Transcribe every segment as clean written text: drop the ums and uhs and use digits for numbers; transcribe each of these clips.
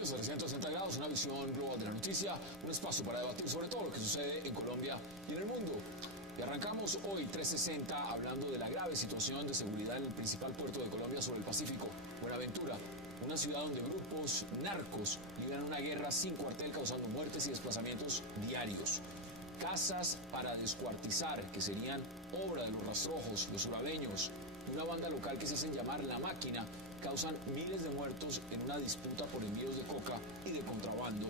Bienvenidos a 360 grados, una visión global de la noticia, un espacio para debatir sobre todo lo que sucede en Colombia y en el mundo. Y arrancamos hoy 360 hablando de la grave situación de seguridad en el principal puerto de Colombia sobre el Pacífico, Buenaventura, una ciudad donde grupos narcos libran una guerra sin cuartel causando muertes y desplazamientos diarios. Casas para descuartizar, que serían obra de los rastrojos, los urabeños, y una banda local que se hacen llamar La Máquina, causan miles de muertos en una disputa por envíos de coca y de contrabando,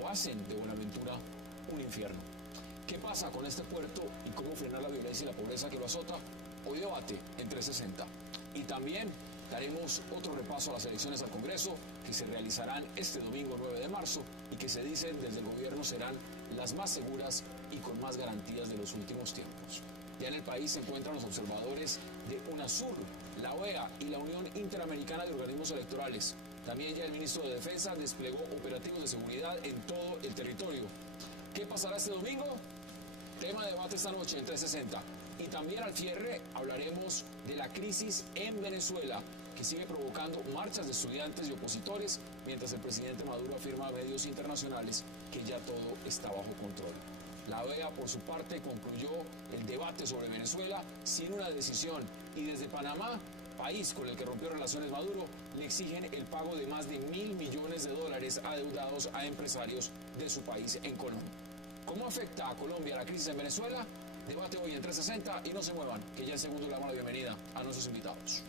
o hacen de Buenaventura un infierno. ¿Qué pasa con este puerto y cómo frenar la violencia y la pobreza que lo azota? Hoy debate en 360. Y también daremos otro repaso a las elecciones al Congreso que se realizarán este domingo 9 de marzo y que se dicen desde el gobierno serán las más seguras y con más garantías de los últimos tiempos. Ya en el país se encuentran los observadores de UNASUR, la OEA y la Unión Interamericana de Organismos Electorales. También ya el ministro de Defensa desplegó operativos de seguridad en todo el territorio. ¿Qué pasará este domingo? Tema de debate esta noche en 360. Y también al cierre hablaremos de la crisis en Venezuela, que sigue provocando marchas de estudiantes y opositores, mientras el presidente Maduro afirma a medios internacionales que ya todo está bajo control. La OEA, por su parte, concluyó el debate sobre Venezuela sin una decisión y desde Panamá, país con el que rompió relaciones Maduro, le exigen el pago de más de $1.000 millones adeudados a empresarios de su país en Colombia. ¿Cómo afecta a Colombia la crisis en Venezuela? Debate hoy en 360 y no se muevan, que ya en segundo le damos la bienvenida a nuestros invitados.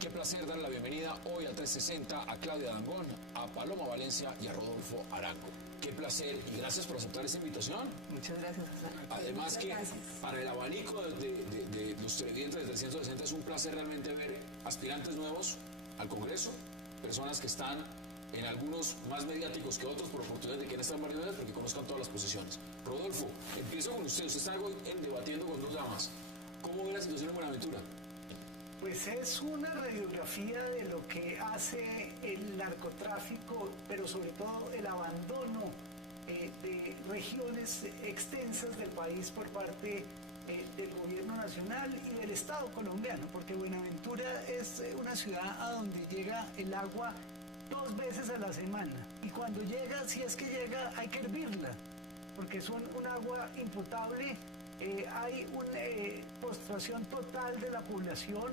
Qué placer dar la bienvenida hoy a 360 a Claudia Dangond, a Paloma Valencia y a Rodolfo Arango. Qué placer y gracias por aceptar esta invitación. Muchas gracias. Además que para el abanico de los televidentes de 360 es un placer realmente ver aspirantes nuevos al Congreso, personas que están en algunos más mediáticos que otros por oportunidad de que no están en varios medios, pero que conozcan todas las posiciones. Rodolfo, empiezo con usted. Usted está hoy debatiendo con dos damas. ¿Cómo ve la situación en Buenaventura? Pues es una radiografía de lo que hace el narcotráfico, pero sobre todo el abandono de regiones extensas del país por parte del gobierno nacional y del Estado colombiano, porque Buenaventura es una ciudad a donde llega el agua 2 veces a la semana, y cuando llega, si es que llega, hay que hervirla, porque es un agua impotable. Hay una postración total de la población,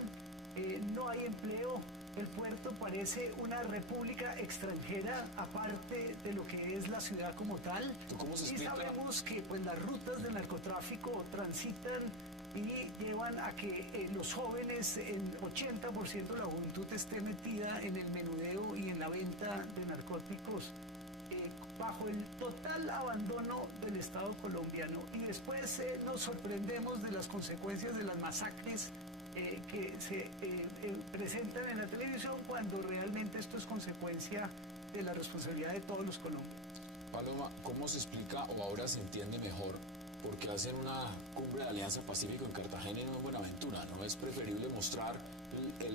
no hay empleo, el puerto parece una república extranjera aparte de lo que es la ciudad como tal. ¿Cómo se explica? Y sabemos que pues, las rutas del narcotráfico transitan y llevan a que los jóvenes, el 80% de la juventud esté metida en el menudeo y en la venta de narcóticos, bajo el total abandono del Estado colombiano. Y después nos sorprendemos de las consecuencias de las masacres que se presentan en la televisión, cuando realmente esto es consecuencia de la responsabilidad de todos los colombianos. Paloma, ¿cómo se explica o ahora se entiende mejor por qué hacen una cumbre de Alianza Pacífico en Cartagena y no en Buenaventura? ¿No es preferible mostrar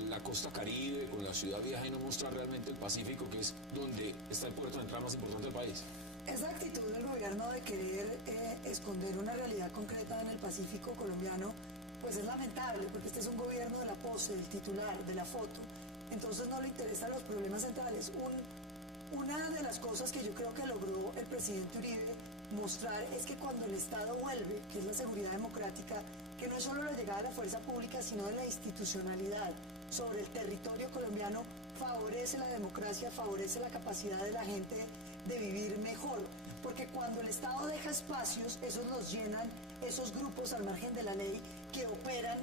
la costa Caribe con la ciudad vieja y no mostrar realmente el Pacífico, que es donde está el puerto de entrada más importante del país? Esa actitud del gobierno de querer esconder una realidad concreta en el Pacífico colombiano, pues es lamentable, porque este es un gobierno de la pose, del titular, de la foto. Entonces no le interesan los problemas centrales. Una de las cosas que yo creo que logró el presidente Uribe mostrar es que cuando el Estado vuelve, que es la seguridad democrática, que no es solo la llegada de la fuerza pública, sino de la institucionalidad sobre el territorio colombiano, favorece la democracia, favorece la capacidad de la gente de vivir mejor. Porque cuando el Estado deja espacios, esos los llenan esos grupos al margen de la ley que operan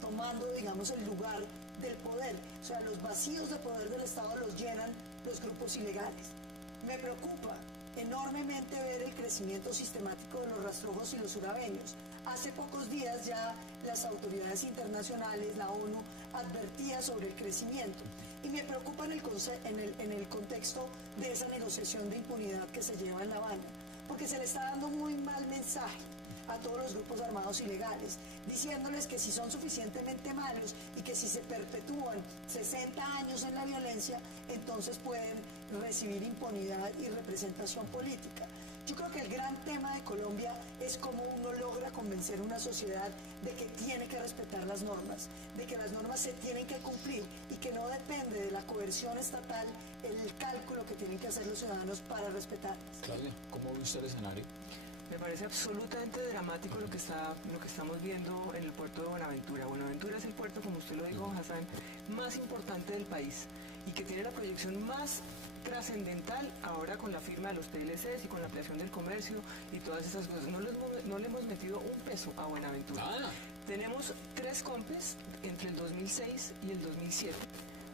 tomando, digamos, el lugar del poder. O sea, los vacíos de poder del Estado los llenan los grupos ilegales. Me preocupa enormemente ver el crecimiento sistemático de los rastrojos y los urabeños. Hace pocos días ya las autoridades internacionales, la ONU, advertía sobre el crecimiento. Y me preocupa en el contexto de esa negociación de impunidad que se lleva en La Habana, porque se le está dando muy mal mensaje. a todos los grupos armados ilegales, diciéndoles que si son suficientemente malos y que si se perpetúan 60 años en la violencia, entonces pueden recibir impunidad y representación política. Yo creo que el gran tema de Colombia es cómo uno logra convencer a una sociedad de que tiene que respetar las normas, de que las normas se tienen que cumplir y que no depende de la coerción estatal el cálculo que tienen que hacer los ciudadanos para respetarlas. Claudia, ¿cómo ve usted el escenario? Me parece absolutamente dramático lo que estamos viendo en el puerto de Buenaventura. Buenaventura es el puerto, como usted lo dijo, Hassan, más importante del país y que tiene la proyección más trascendental ahora con la firma de los TLCs y con la ampliación del comercio y todas esas cosas. No le hemos metido un peso a Buenaventura. Tenemos 3 COMPES entre el 2006 y el 2007.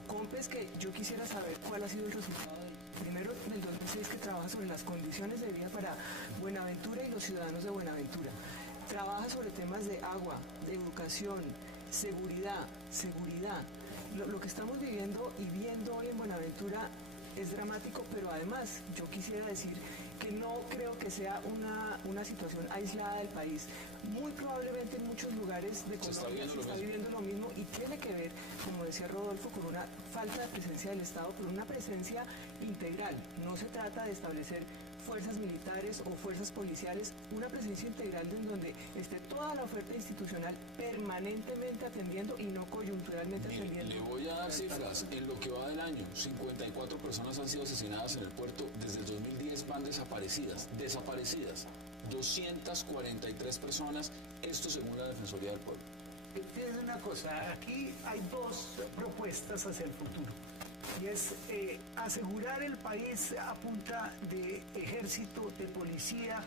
COMPES que yo quisiera saber cuál ha sido el resultado de ellos. Primero, en el 2006, que trabaja sobre las condiciones de vida para Buenaventura y los ciudadanos de Buenaventura. Trabaja sobre temas de agua, de educación, seguridad. Lo que estamos viviendo y viendo hoy en Buenaventura es dramático, pero además yo quisiera decir que no creo que sea una situación aislada del país. Muy probablemente en muchos lugares de Colombia se está viviendo lo mismo y tiene que ver, como decía Rodolfo, con una falta de presencia del Estado, con una presencia integral. No se trata de establecer fuerzas militares o fuerzas policiales, una presencia integral en donde esté toda la oferta institucional permanentemente atendiendo y no coyunturalmente atendiendo. Le voy a dar cifras. En lo que va del año, 54 personas han sido asesinadas en el puerto. Desde el 2010 van desaparecidas. 243 personas, esto según la Defensoría del Pueblo. Fíjense una cosa, aquí hay 2 propuestas hacia el futuro. Y es asegurar el país a punta de ejército, de policía,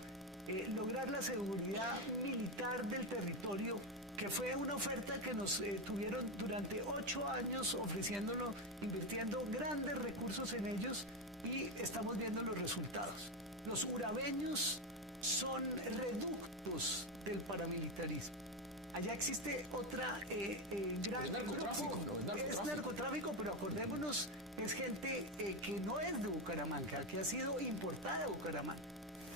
lograr la seguridad militar del territorio, que fue una oferta que nos tuvieron durante 8 años ofreciéndolo, invirtiendo grandes recursos en ellos y estamos viendo los resultados. Los urabeños son reductos del paramilitarismo. Allá existe otra gran grupo, es narcotráfico, pero acordémonos, es gente que no es de Bucaramanga, que ha sido importada a Bucaramanga.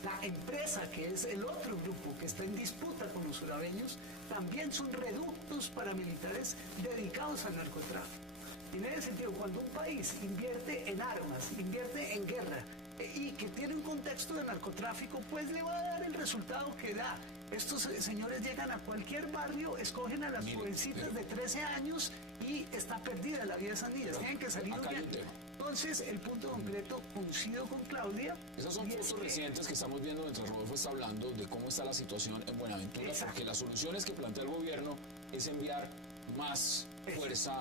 La empresa, que es el otro grupo que está en disputa con los urabeños, también son reductos paramilitares dedicados al narcotráfico. En ese sentido, cuando un país invierte en armas, invierte en guerra, y que tiene un contexto de narcotráfico, pues le va a dar el resultado que da. Estos señores llegan a cualquier barrio, escogen a las jovencitas de 13 años y está perdida la vida de esas niñas. Tienen que salir huyendo. Entonces, el punto concreto, coincido con Claudia. Esas son fotos recientes que estamos viendo mientras Rodolfo está hablando de cómo está la situación en Buenaventura, porque las soluciones que plantea el gobierno es enviar más fuerza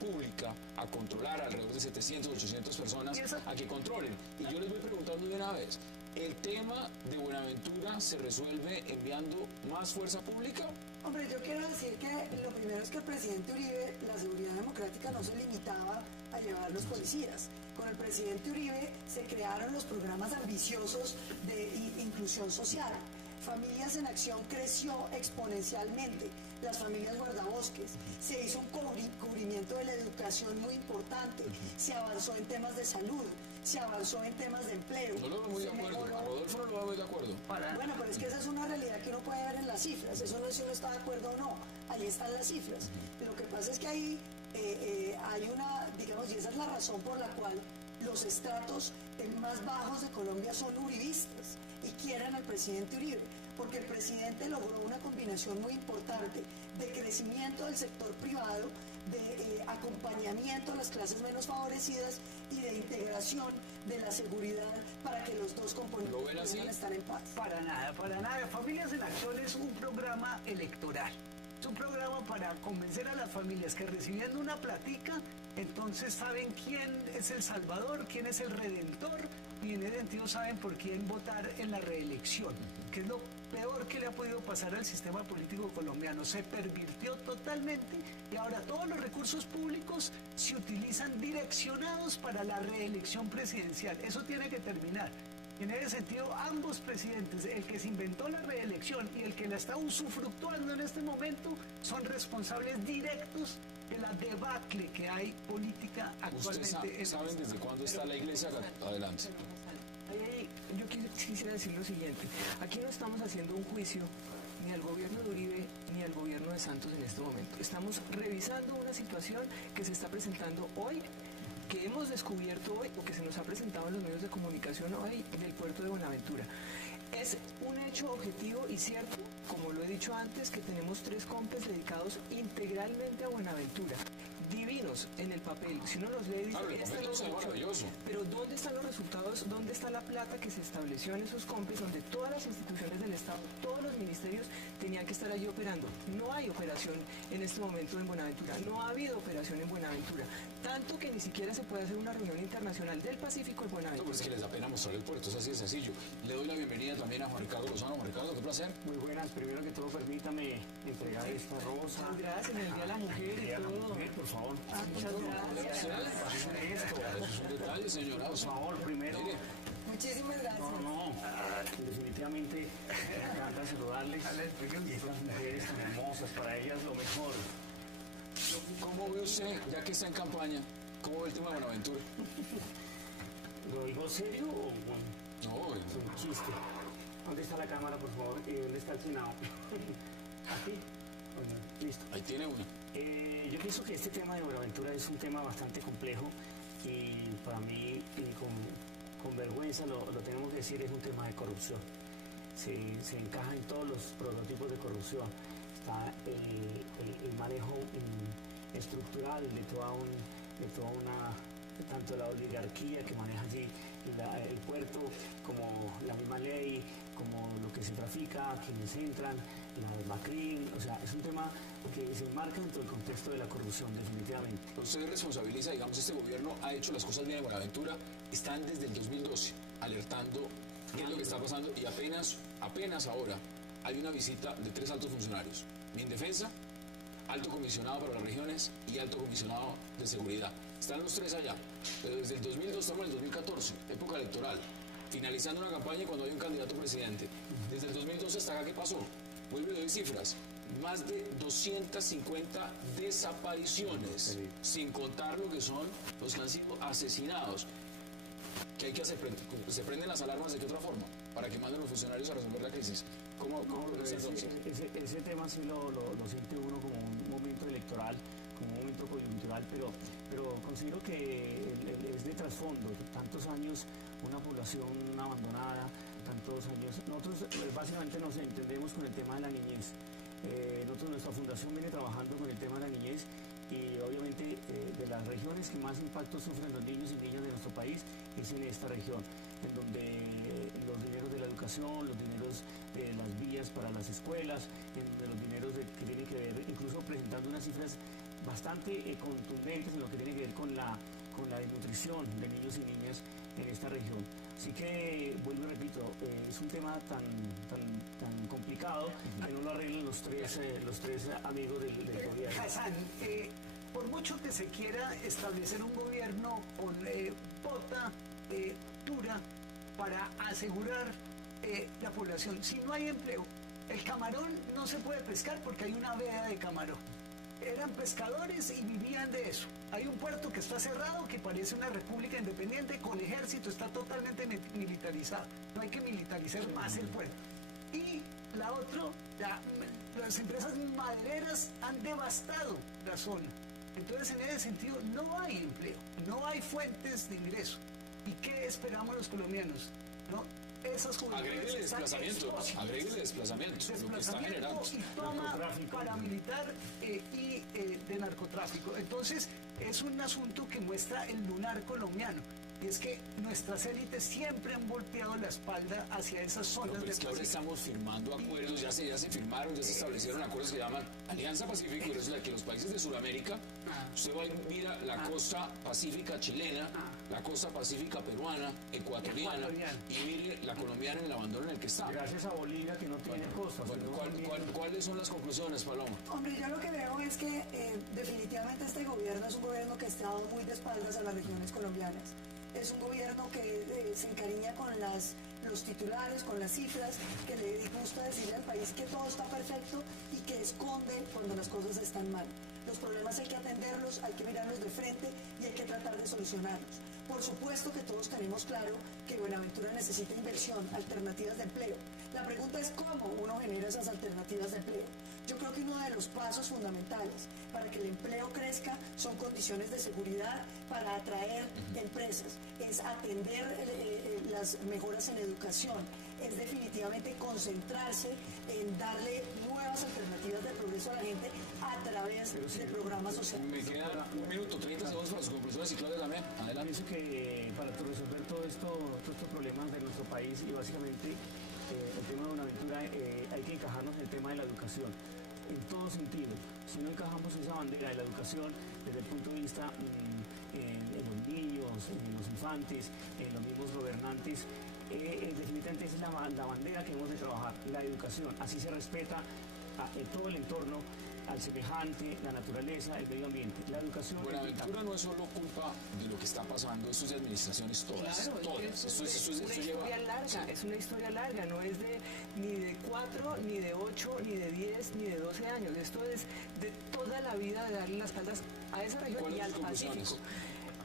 pública a controlar alrededor de 700, 800 personas a que controlen. Y yo les voy preguntando de una vez, ¿el tema de Buenaventura se resuelve enviando más fuerza pública? Hombre, yo quiero decir que lo primero es que el presidente Uribe, la seguridad democrática no se limitaba a llevar los policías. Con el presidente Uribe se crearon los programas ambiciosos de inclusión social. Familias en Acción creció exponencialmente, las familias guardabosques, se hizo un cubrimiento de la educación muy importante, se avanzó en temas de salud, se avanzó en temas de empleo. No lo veo muy de acuerdo, a Rodolfo no lo veo muy de acuerdo. Bueno, pero es que esa es una realidad que uno puede ver en las cifras, eso no es si uno está de acuerdo o no, ahí están las cifras. Lo que pasa es que ahí hay una, digamos, y esa es la razón por la cual los estratos más bajos de Colombia son uribistas y quieren al presidente Uribe, porque el presidente logró una combinación muy importante de crecimiento del sector privado, de acompañamiento a las clases menos favorecidas y de integración de la seguridad para que los dos componentes puedan estar en paz. Para nada, para nada. Familias en Acción es un programa electoral. Es un programa para convencer a las familias que recibiendo una platica, entonces saben quién es el salvador, quién es el redentor, y en ese sentido saben por quién votar en la reelección, que es lo peor que le ha podido pasar al sistema político colombiano. Se pervirtió totalmente y ahora todos los recursos públicos se utilizan direccionados para la reelección presidencial. Eso tiene que terminar. En ese sentido, ambos presidentes, el que se inventó la reelección y el que la está usufructuando en este momento, son responsables directos de la debacle que hay política actualmente. ¿Ustedes saben desde cuándo está la iglesia? Adelante. Yo quisiera decir lo siguiente. Aquí no estamos haciendo un juicio ni al gobierno de Uribe ni al gobierno de Santos en este momento. Estamos revisando una situación que se está presentando hoy, que hemos descubierto hoy o que se nos ha presentado en los medios de comunicación hoy en el puerto de Buenaventura. Es un hecho objetivo y cierto, como lo he dicho antes, que tenemos 3 COMPES dedicados integralmente a Buenaventura. Divinos en el papel. Si uno los lee, dice, claro, es maravilloso. Pero ¿dónde están los resultados? ¿Dónde está la plata que se estableció en esos COMPES, donde todas las instituciones del Estado, todos los ministerios tenían que estar allí operando? No hay operación en este momento en Buenaventura. No ha habido operación en Buenaventura. Tanto que ni siquiera se puede hacer una reunión internacional del Pacífico en Buenaventura. No, pero es que les da pena mostrar el puerto, es así de sencillo. Le doy la bienvenida también a Juan Ricardo Lozano. Juan Ricardo, qué placer. Muy buenas, primero que todo permítame entregar esta rosa. Muchas gracias, en el Día de la Mujer y todo. Por favor. Muchas gracias. Eso es un detalle, señora. Por favor, primero. Mire, Muchísimas gracias. No, definitivamente me encanta saludarles. Estas mujeres tan hermosas, para ellas lo mejor. ¿cómo ve usted, ya que está en campaña, cómo ve el tema de Buenaventura? ¿Lo digo serio o bueno? No, Es un chiste. ¿Dónde está la cámara, por favor? ¿Y dónde está el Senado? Aquí. Bueno, listo. ahí tiene una. Yo pienso que este tema de Buenaventura es un tema bastante complejo y para mí, y con vergüenza lo tenemos que decir, es un tema de corrupción. Se encaja en todos los prototipos de corrupción. Está el manejo estructural de toda una, tanto la oligarquía que maneja allí el puerto, como la misma ley, como lo que se trafica, quienes entran, la Macrin, o sea, es un tema que se enmarca dentro del contexto de la corrupción, definitivamente. Usted responsabiliza, digamos, este gobierno ha hecho las cosas bien en Buenaventura, están desde el 2012 alertando qué es lo que está pasando y apenas ahora hay una visita de 3 altos funcionarios, Mindefensa, alto comisionado para las regiones y alto comisionado de seguridad. Están los 3 allá, pero desde el 2002 estamos en el 2014, época electoral, finalizando una campaña cuando hay un candidato presidente. Desde el 2012 hasta acá, ¿qué pasó? Vuelvo y doy cifras. Más de 250 desapariciones, sin contar lo que son los que han sido asesinados. ¿Qué hay que hacer? ¿Se prenden las alarmas de qué otra forma? Para que manden los funcionarios a resolver la crisis. ¿Cómo lo ves entonces? Ese tema sí lo siente uno como un momento electoral, como un momento coyuntural, pero considero que es de trasfondo. Tantos años, una población abandonada, tantos años. Nosotros básicamente nos entendemos con el tema de la niñez. Nuestra fundación viene trabajando con el tema de la niñez y obviamente de las regiones que más impacto sufren los niños y niñas de nuestro país es en esta región, en donde los dineros de la educación, los dineros de las vías para las escuelas, en donde los dineros que tienen que ver, incluso presentando unas cifras bastante contundentes en lo que tiene que ver con la desnutrición de niños y niñas en esta región. Así que, vuelvo y repito, es un tema tan complicado que no lo arreglan los tres amigos del gobierno. Hassan, por mucho que se quiera establecer un gobierno con pota dura para asegurar la población, si no hay empleo, el camarón no se puede pescar porque hay una veda de camarón. Eran pescadores y vivían de eso. Hay un puerto que está cerrado, que parece una república independiente, con ejército, está totalmente militarizado. No hay que militarizar más el puerto. Y la otra, las empresas madereras han devastado la zona. Entonces, en ese sentido, no hay empleo, no hay fuentes de ingreso. ¿Y qué esperamos los colombianos? ¿No? Esas Agréguele desplazamiento, lo que está generando. Y toma paramilitar y de narcotráfico. Entonces, es un asunto que muestra el lunar colombiano. Y es que nuestras élites siempre han volteado la espalda hacia esas zonas pero es que ahora estamos firmando acuerdos, ya se firmaron, ya se establecieron acuerdos que llaman Alianza Pacífico, y resulta que los países de Sudamérica, usted va y mira la costa pacífica chilena, la costa pacífica peruana, ecuatoriana, y mire la colombiana en el abandono en el que está. Gracias a Bolivia, que no tiene costas. Bueno, ¿cuáles son las conclusiones, Paloma? Hombre, yo lo que veo es que definitivamente este gobierno es un gobierno que ha estado muy de espaldas a las regiones colombianas. Es un gobierno que se encariña con los titulares, con las cifras, que le gusta decirle al país que todo está perfecto y que esconde cuando las cosas están mal. Los problemas hay que atenderlos, hay que mirarlos de frente y hay que tratar de solucionarlos. Por supuesto que todos tenemos claro que Buenaventura necesita inversión, alternativas de empleo. La pregunta es cómo uno genera esas alternativas de empleo. Yo creo que uno de los pasos fundamentales para que el empleo crezca son condiciones de seguridad para atraer empresas, es atender las mejoras en educación, es definitivamente concentrarse en darle nuevas alternativas de progreso a la gente a través de programas sociales. Me queda 1 minuto 30 segundos para sus conclusiones y Claudia también. Adelante. Pienso que para resolver todos estos problemas de nuestro país y básicamente el tema de Buenaventura hay que encajarnos en el tema de la educación en todo sentido. Si no encajamos esa bandera de la educación desde el punto de vista en los niños, en los infantes, en los mismos gobernantes, definitivamente esa es la bandera que hemos de trabajar, la educación. Así se respeta todo el entorno, al semejante, la naturaleza, el medio ambiente. La educación... Buenaventura no es solo culpa de lo que está pasando, esto es de administraciones todas. Claro, todas. Es una historia larga, no es ni de 4, ni de 8, ni de 10, ni de 12 años. Esto es de toda la vida de darle las espaldas a esa región y al Pacífico.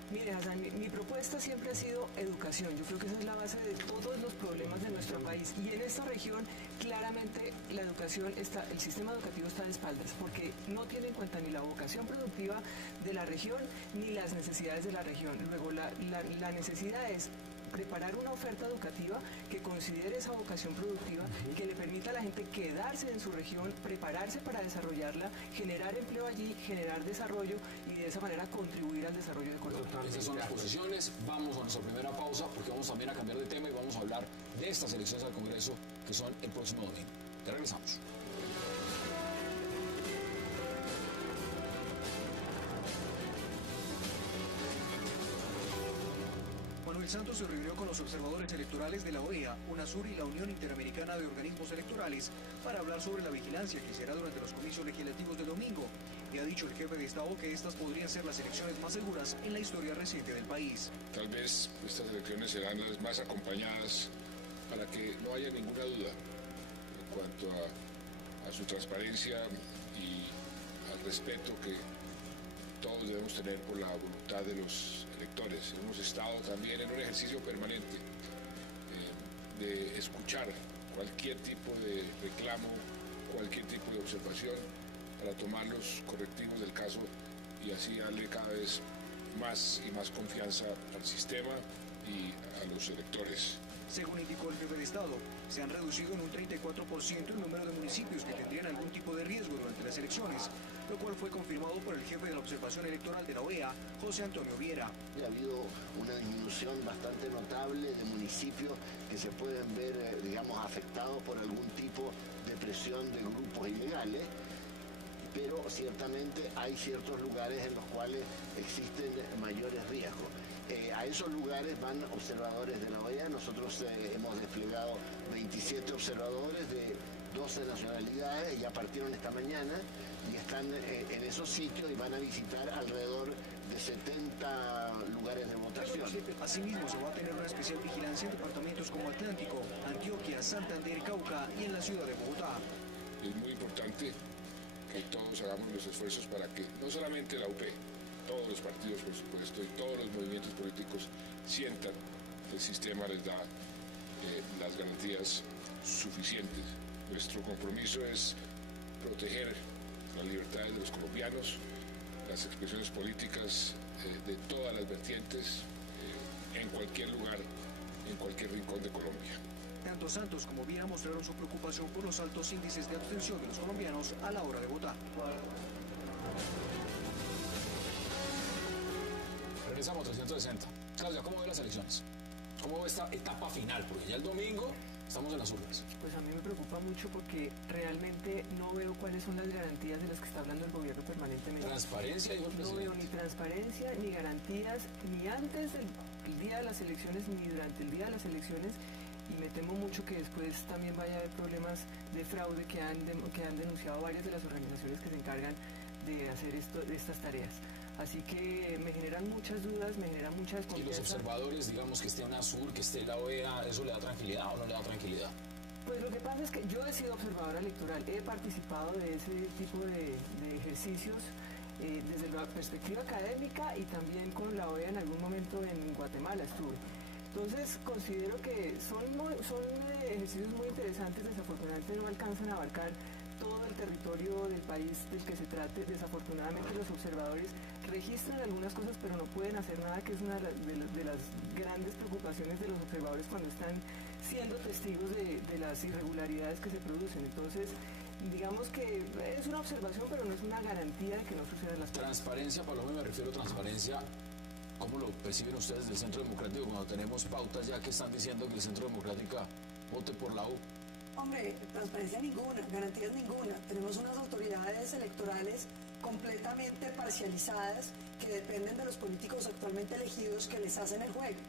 Mire, Hassan, mi propuesta siempre ha sido educación. Yo creo que esa es la base de todos los problemas de nuestro país. Y en esta región, claramente, la educación el sistema educativo está de espaldas, porque no tiene en cuenta ni la vocación productiva de la región, ni las necesidades de la región. Luego, la necesidad es preparar una oferta educativa que considere esa vocación productiva, que le permita a la gente quedarse en su región, prepararse para desarrollarla, generar empleo allí, generar desarrollo y de esa manera contribuir al desarrollo de Colombia. Esas son las posiciones. Vamos a nuestra primera pausa porque vamos también a cambiar de tema y vamos a hablar de estas elecciones al Congreso que son el próximo domingo. Ya regresamos. Manuel Santos se reunió con los observadores electorales de la OEA, UNASUR y la Unión Interamericana de Organismos Electorales para hablar sobre la vigilancia que se hará durante los comicios legislativos de domingo. Y ha dicho el jefe de Estado que estas podrían ser las elecciones más seguras en la historia reciente del país. Tal vez estas elecciones serán las más acompañadas para que no haya ninguna duda en cuanto a su transparencia y al respeto que todos debemos tener por la voluntad de los electores. Hemos estado también en un ejercicio permanente de escuchar cualquier tipo de reclamo, cualquier tipo de observación para tomar los correctivos del caso y así darle cada vez más y más confianza al sistema y a los electores. Según indicó el jefe de Estado, se han reducido en un 34% el número de municipios que tendrían algún tipo de riesgo durante las elecciones, lo cual fue confirmado por el jefe de la observación electoral de la OEA, José Antonio Viera. Ha habido una disminución bastante notable de municipios que se pueden ver, digamos, afectados por algún tipo de presión de grupos ilegales, pero ciertamente hay ciertos lugares en los cuales existen mayores riesgos. A esos lugares van observadores de la OEA. Nosotros hemos desplegado 27 observadores de 12 nacionalidades, ya partieron esta mañana y están en esos sitios y van a visitar alrededor de 70 lugares de votación. Asimismo, se va a tener una especial vigilancia en departamentos como Atlántico, Antioquia, Santander, Cauca y en la ciudad de Bogotá. Es muy importante que todos hagamos los esfuerzos para que no solamente la UP, todos los partidos, por supuesto, y todos los movimientos políticos sientan que el sistema les da las garantías suficientes. Nuestro compromiso es proteger las libertades de los colombianos, las expresiones políticas de todas las vertientes, en cualquier lugar, en cualquier rincón de Colombia. Tanto Santos como Viera mostraron su preocupación por los altos índices de abstención de los colombianos a la hora de votar. Regresamos a 360. Claudia, ¿cómo ve las elecciones? ¿Cómo ve esta etapa final? Porque ya el domingo estamos en las urnas. Pues a mí me preocupa mucho porque realmente no veo cuáles son las garantías de las que está hablando el gobierno permanentemente. Transparencia, dijo el presidente. No veo ni transparencia, ni garantías, ni antes del día de las elecciones, ni durante el día de las elecciones. Y me temo mucho que después también vaya a haber problemas de fraude que han denunciado varias de las organizaciones que se encargan de hacer estas tareas. Así que me generan muchas dudas, me generan mucha desconfianza. ¿Y los observadores, digamos, que esté UNASUR, que esté la OEA, eso le da tranquilidad o no le da tranquilidad? Pues lo que pasa es que yo he sido observadora electoral, he participado de ese tipo de ejercicios desde la perspectiva académica y también con la OEA en algún momento en Guatemala estuve. Entonces considero que son ejercicios muy interesantes, desafortunadamente no alcanzan a abarcar todo el territorio del país del que se trate. Desafortunadamente los observadores registran algunas cosas pero no pueden hacer nada, que es una de las grandes preocupaciones de los observadores cuando están siendo testigos de las irregularidades que se producen. Entonces, digamos que es una observación, pero no es una garantía de que no sucedan las cosas. Transparencia, Paloma, me refiero a transparencia. ¿Cómo lo perciben ustedes del Centro Democrático cuando tenemos pautas ya que están diciendo que el Centro Democrático vote por la U? Hombre, transparencia ninguna, garantías ninguna. Tenemos unas autoridades electorales completamente parcializadas que dependen de los políticos actualmente elegidos que les hacen el juego.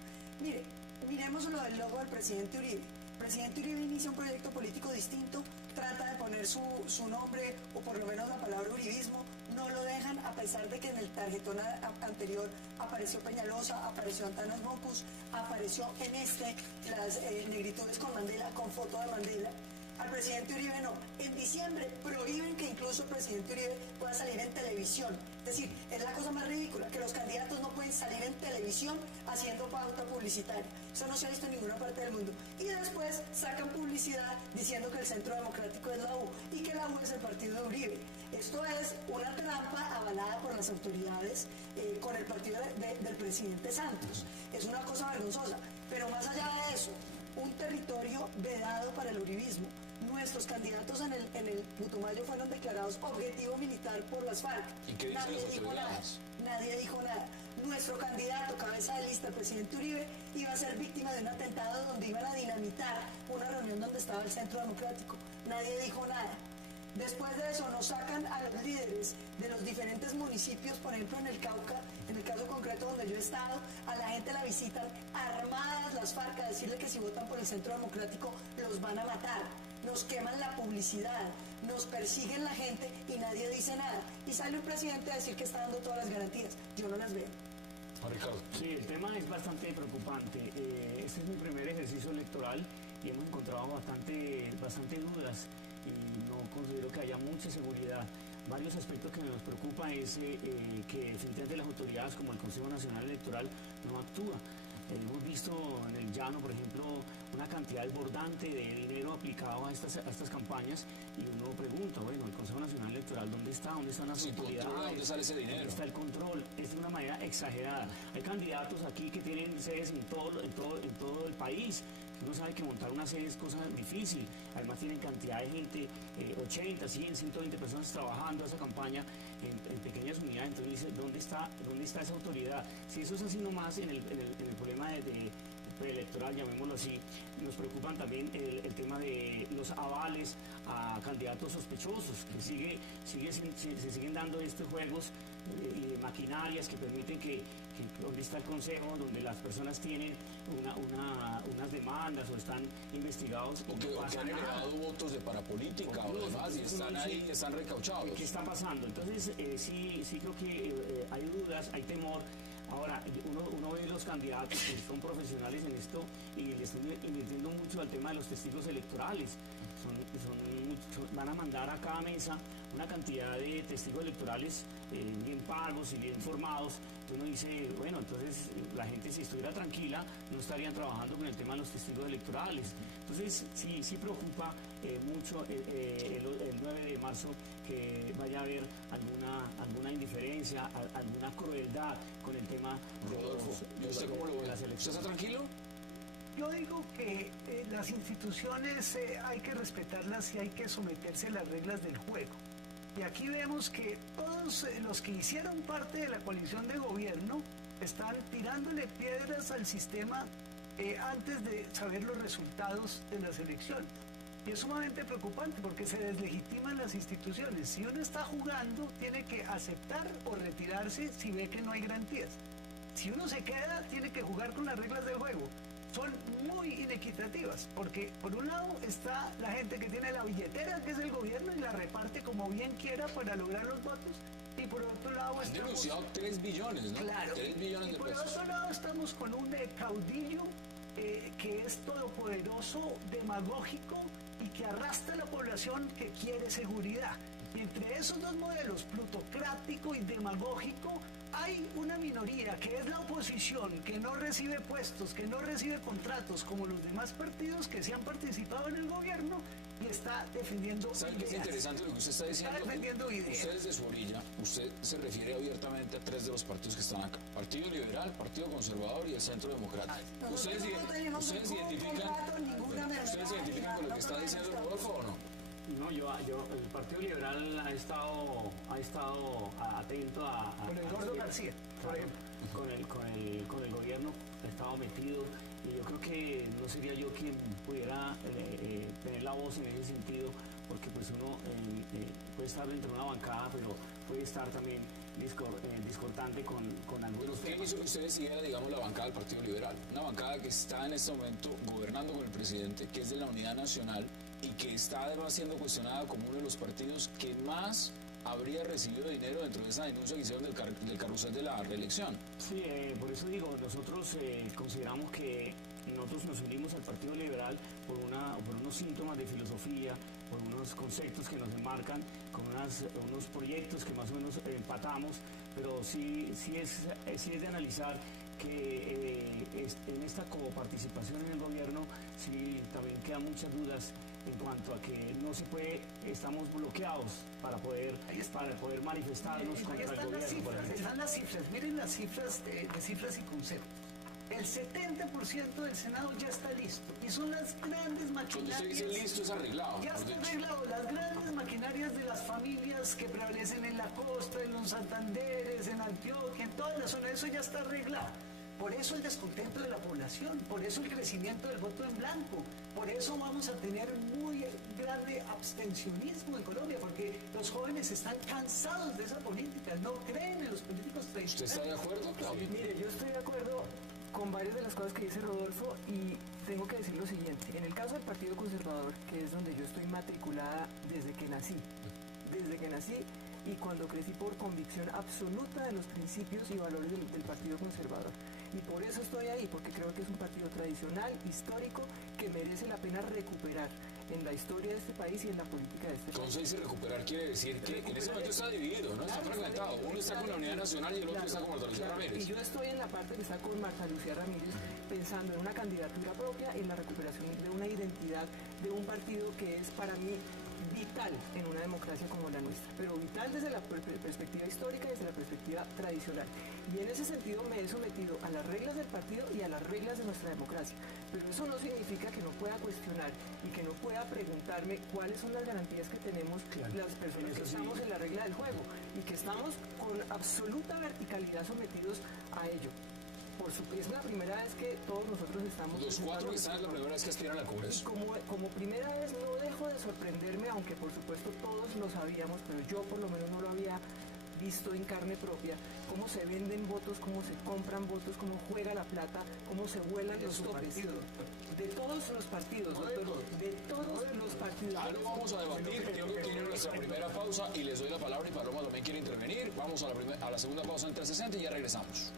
Mire, miremos lo del logo del presidente Uribe. El presidente Uribe inicia un proyecto político distinto, trata de poner su nombre o por lo menos la palabra uribismo, no lo dejan a pesar de que en el tarjetón anterior apareció Peñalosa, apareció Antanas Mocus, apareció en las negritudes con Mandela, con foto de Mandela. Al presidente Uribe no. En diciembre prohíben que incluso el presidente Uribe pueda salir en televisión. Es decir, es la cosa más ridícula, que los candidatos no pueden salir en televisión haciendo pauta publicitaria. Eso no se ha visto en ninguna parte del mundo. Y después sacan publicidad diciendo que el Centro Democrático es la U y que la U es el partido de Uribe. Esto es una trampa avalada por las autoridades con el partido del presidente Santos. Es una cosa vergonzosa. Pero más allá de eso, un territorio vedado para el uribismo. Nuestros candidatos en el Putumayo fueron declarados objetivo militar por las FARC. ¿Y qué dicen las autoridades? Nadie dijo nada. Nuestro candidato, cabeza de lista, el presidente Uribe, iba a ser víctima de un atentado donde iban a dinamitar una reunión donde estaba el Centro Democrático. Nadie dijo nada. Después de eso nos sacan a los líderes de los diferentes municipios, por ejemplo en el Cauca, en el caso concreto donde yo he estado, a la gente la visitan armadas las FARC a decirle que si votan por el Centro Democrático los van a matar. Nos queman la publicidad, nos persiguen la gente y nadie dice nada. Y sale un presidente a decir que está dando todas las garantías. Yo no las veo. Ricardo. Sí, el tema es bastante preocupante. Este es mi primer ejercicio electoral y hemos encontrado bastante dudas y no considero que haya mucha seguridad. Varios aspectos que nos preocupan es que definitivamente las autoridades como el Consejo Nacional Electoral no actúa. Hemos visto en el llano, por ejemplo, una cantidad desbordante de dinero aplicado a estas campañas y uno pregunta, bueno, el Consejo Nacional Electoral, ¿dónde está? ¿Dónde están las autoridades? ¿Dónde sale ese dinero? ¿Dónde está el control? Es de una manera exagerada. Hay candidatos aquí que tienen sedes en todo el país. Uno sabe que montar una sede es cosa difícil. Además tienen cantidad de gente, 80, 100, 120 personas trabajando esa campaña en pequeñas unidades. Entonces dice, ¿dónde está esa autoridad? Si eso es así nomás en el problema de preelectoral, llamémoslo así, nos preocupan también el tema de los avales a candidatos sospechosos, que se siguen dando estos juegos y maquinarias que permiten que donde está el consejo, donde las personas tienen unas demandas o están investigados. O que han elevado votos de parapolítica o demás y están ahí, están recauchados. ¿Qué está pasando? Entonces, sí creo que hay dudas, hay temor. Ahora, uno ve los candidatos que son profesionales en esto y le están invirtiendo mucho al tema de los testigos electorales. Van a mandar a cada mesa una cantidad de testigos electorales bien pagos y bien formados. Entonces uno dice, bueno, entonces la gente si estuviera tranquila no estarían trabajando con el tema de los testigos electorales. Entonces sí preocupa mucho el 9 de marzo que vaya a haber alguna indiferencia, alguna crueldad con el tema ¿Y usted cómo lo ve? ¿Usted está tranquilo? Yo digo que las instituciones hay que respetarlas y hay que someterse a las reglas del juego. Y aquí vemos que todos los que hicieron parte de la coalición de gobierno están tirándole piedras al sistema antes de saber los resultados de las elecciones. Y es sumamente preocupante porque se deslegitiman las instituciones. Si uno está jugando, tiene que aceptar o retirarse si ve que no hay garantías. Si uno se queda, tiene que jugar con las reglas del juego. Son muy inequitativas, porque por un lado está la gente que tiene la billetera, que es el gobierno, y la reparte como bien quiera para lograr los votos, y por otro lado han denunciado 3 billones, ¿no? Claro, 3 billones y de por pesos. otro lado estamos con un caudillo que es todopoderoso, demagógico, y que arrastra a la población que quiere seguridad. Y entre esos dos modelos, plutocrático y demagógico, hay una minoría que es la oposición, que no recibe puestos, que no recibe contratos como los demás partidos que se han participado en el gobierno y está defendiendo ¿Sabe qué es ideas. interesante lo que usted está diciendo? Está defendiendo ideas. Usted desde su orilla, usted se refiere abiertamente a tres de los partidos que están acá. Partido Liberal, Partido Conservador y el Centro Democrático. ¿Ustedes identifican con lo que está diciendo Rodolfo o no? No, el Partido Liberal ha estado atento a Con el Gordo García, por ejemplo. Con el gobierno ha estado metido, y yo creo que no sería yo quien pudiera tener la voz en ese sentido, porque pues uno puede estar dentro de una bancada, pero puede estar también discordante con algunos ¿Qué temas. hizo que usted decidiera, digamos, la bancada del Partido Liberal? Una bancada que está en este momento gobernando con el presidente, que es de la Unidad Nacional y que está además siendo cuestionada como uno de los partidos que más habría recibido dinero dentro de esa denuncia que hicieron del carrusel de la reelección. Sí, por eso digo, nosotros consideramos que nosotros nos unimos al Partido Liberal por unos síntomas de filosofía, por unos conceptos que nos enmarcan, con unos proyectos que más o menos empatamos, pero sí es de analizar que en esta coparticipación en el gobierno sí también quedan muchas dudas en cuanto a que no se puede, estamos bloqueados para poder manifestarnos contra el gobierno. Están las cifras, miren las cifras de cifras y conceptos. El 70% del Senado ya está listo y son las grandes maquinarias. Cuando usted dice listo es arreglado. Ya está arreglado, las grandes maquinarias de las familias que prevalecen en la costa, en los Santanderes, en Antioquia, en toda la zona, eso ya está arreglado. Por eso el descontento de la población, por eso el crecimiento del voto en blanco, por eso vamos a tener muy grande abstencionismo en Colombia, porque los jóvenes están cansados de esa política, no creen en los políticos tradicionales. ¿Usted está de acuerdo, Claudio? Mire, yo estoy de acuerdo con varias de las cosas que dice Rodolfo y tengo que decir lo siguiente. En el caso del Partido Conservador, que es donde yo estoy matriculada desde que nací y cuando crecí por convicción absoluta de los principios y valores del Partido Conservador. Y por eso estoy ahí, porque creo que es un partido tradicional, histórico, que merece la pena recuperar en la historia de este país y en la política de este país. Cuando se dice recuperar, quiere decir que en ese momento está dividido, ¿no? Está fragmentado. Uno está con la Unidad Nacional y el otro está con Marta Lucía Ramírez. Y yo estoy en la parte que está con Marta Lucía Ramírez, pensando en una candidatura propia, en la recuperación de una identidad de un partido que es para mí vital en una democracia como la nuestra, pero vital desde la perspectiva histórica y desde la perspectiva tradicional. Y en ese sentido me he sometido a las reglas del partido y a las reglas de nuestra democracia. Pero eso no significa que no pueda cuestionar y que no pueda preguntarme cuáles son las garantías que tenemos las personas que estamos en la regla del juego y que estamos con absoluta verticalidad sometidos a ello. Es la primera vez que todos nosotros estamos... Los cuatro que están es la primera vez que aspiran al Congreso. Y como primera vez no dejo de sorprenderme, aunque por supuesto todos lo sabíamos, pero yo por lo menos no lo había visto en carne propia, cómo se venden votos, cómo se compran votos, cómo juega la plata, cómo se vuelan los topes. De todos los partidos, doctor, de todos los partidos. Ya lo vamos a debatir, creo que tiene nuestra primera pausa y les doy la palabra y Paloma también quiere intervenir. Vamos a la segunda pausa en 360 y ya regresamos.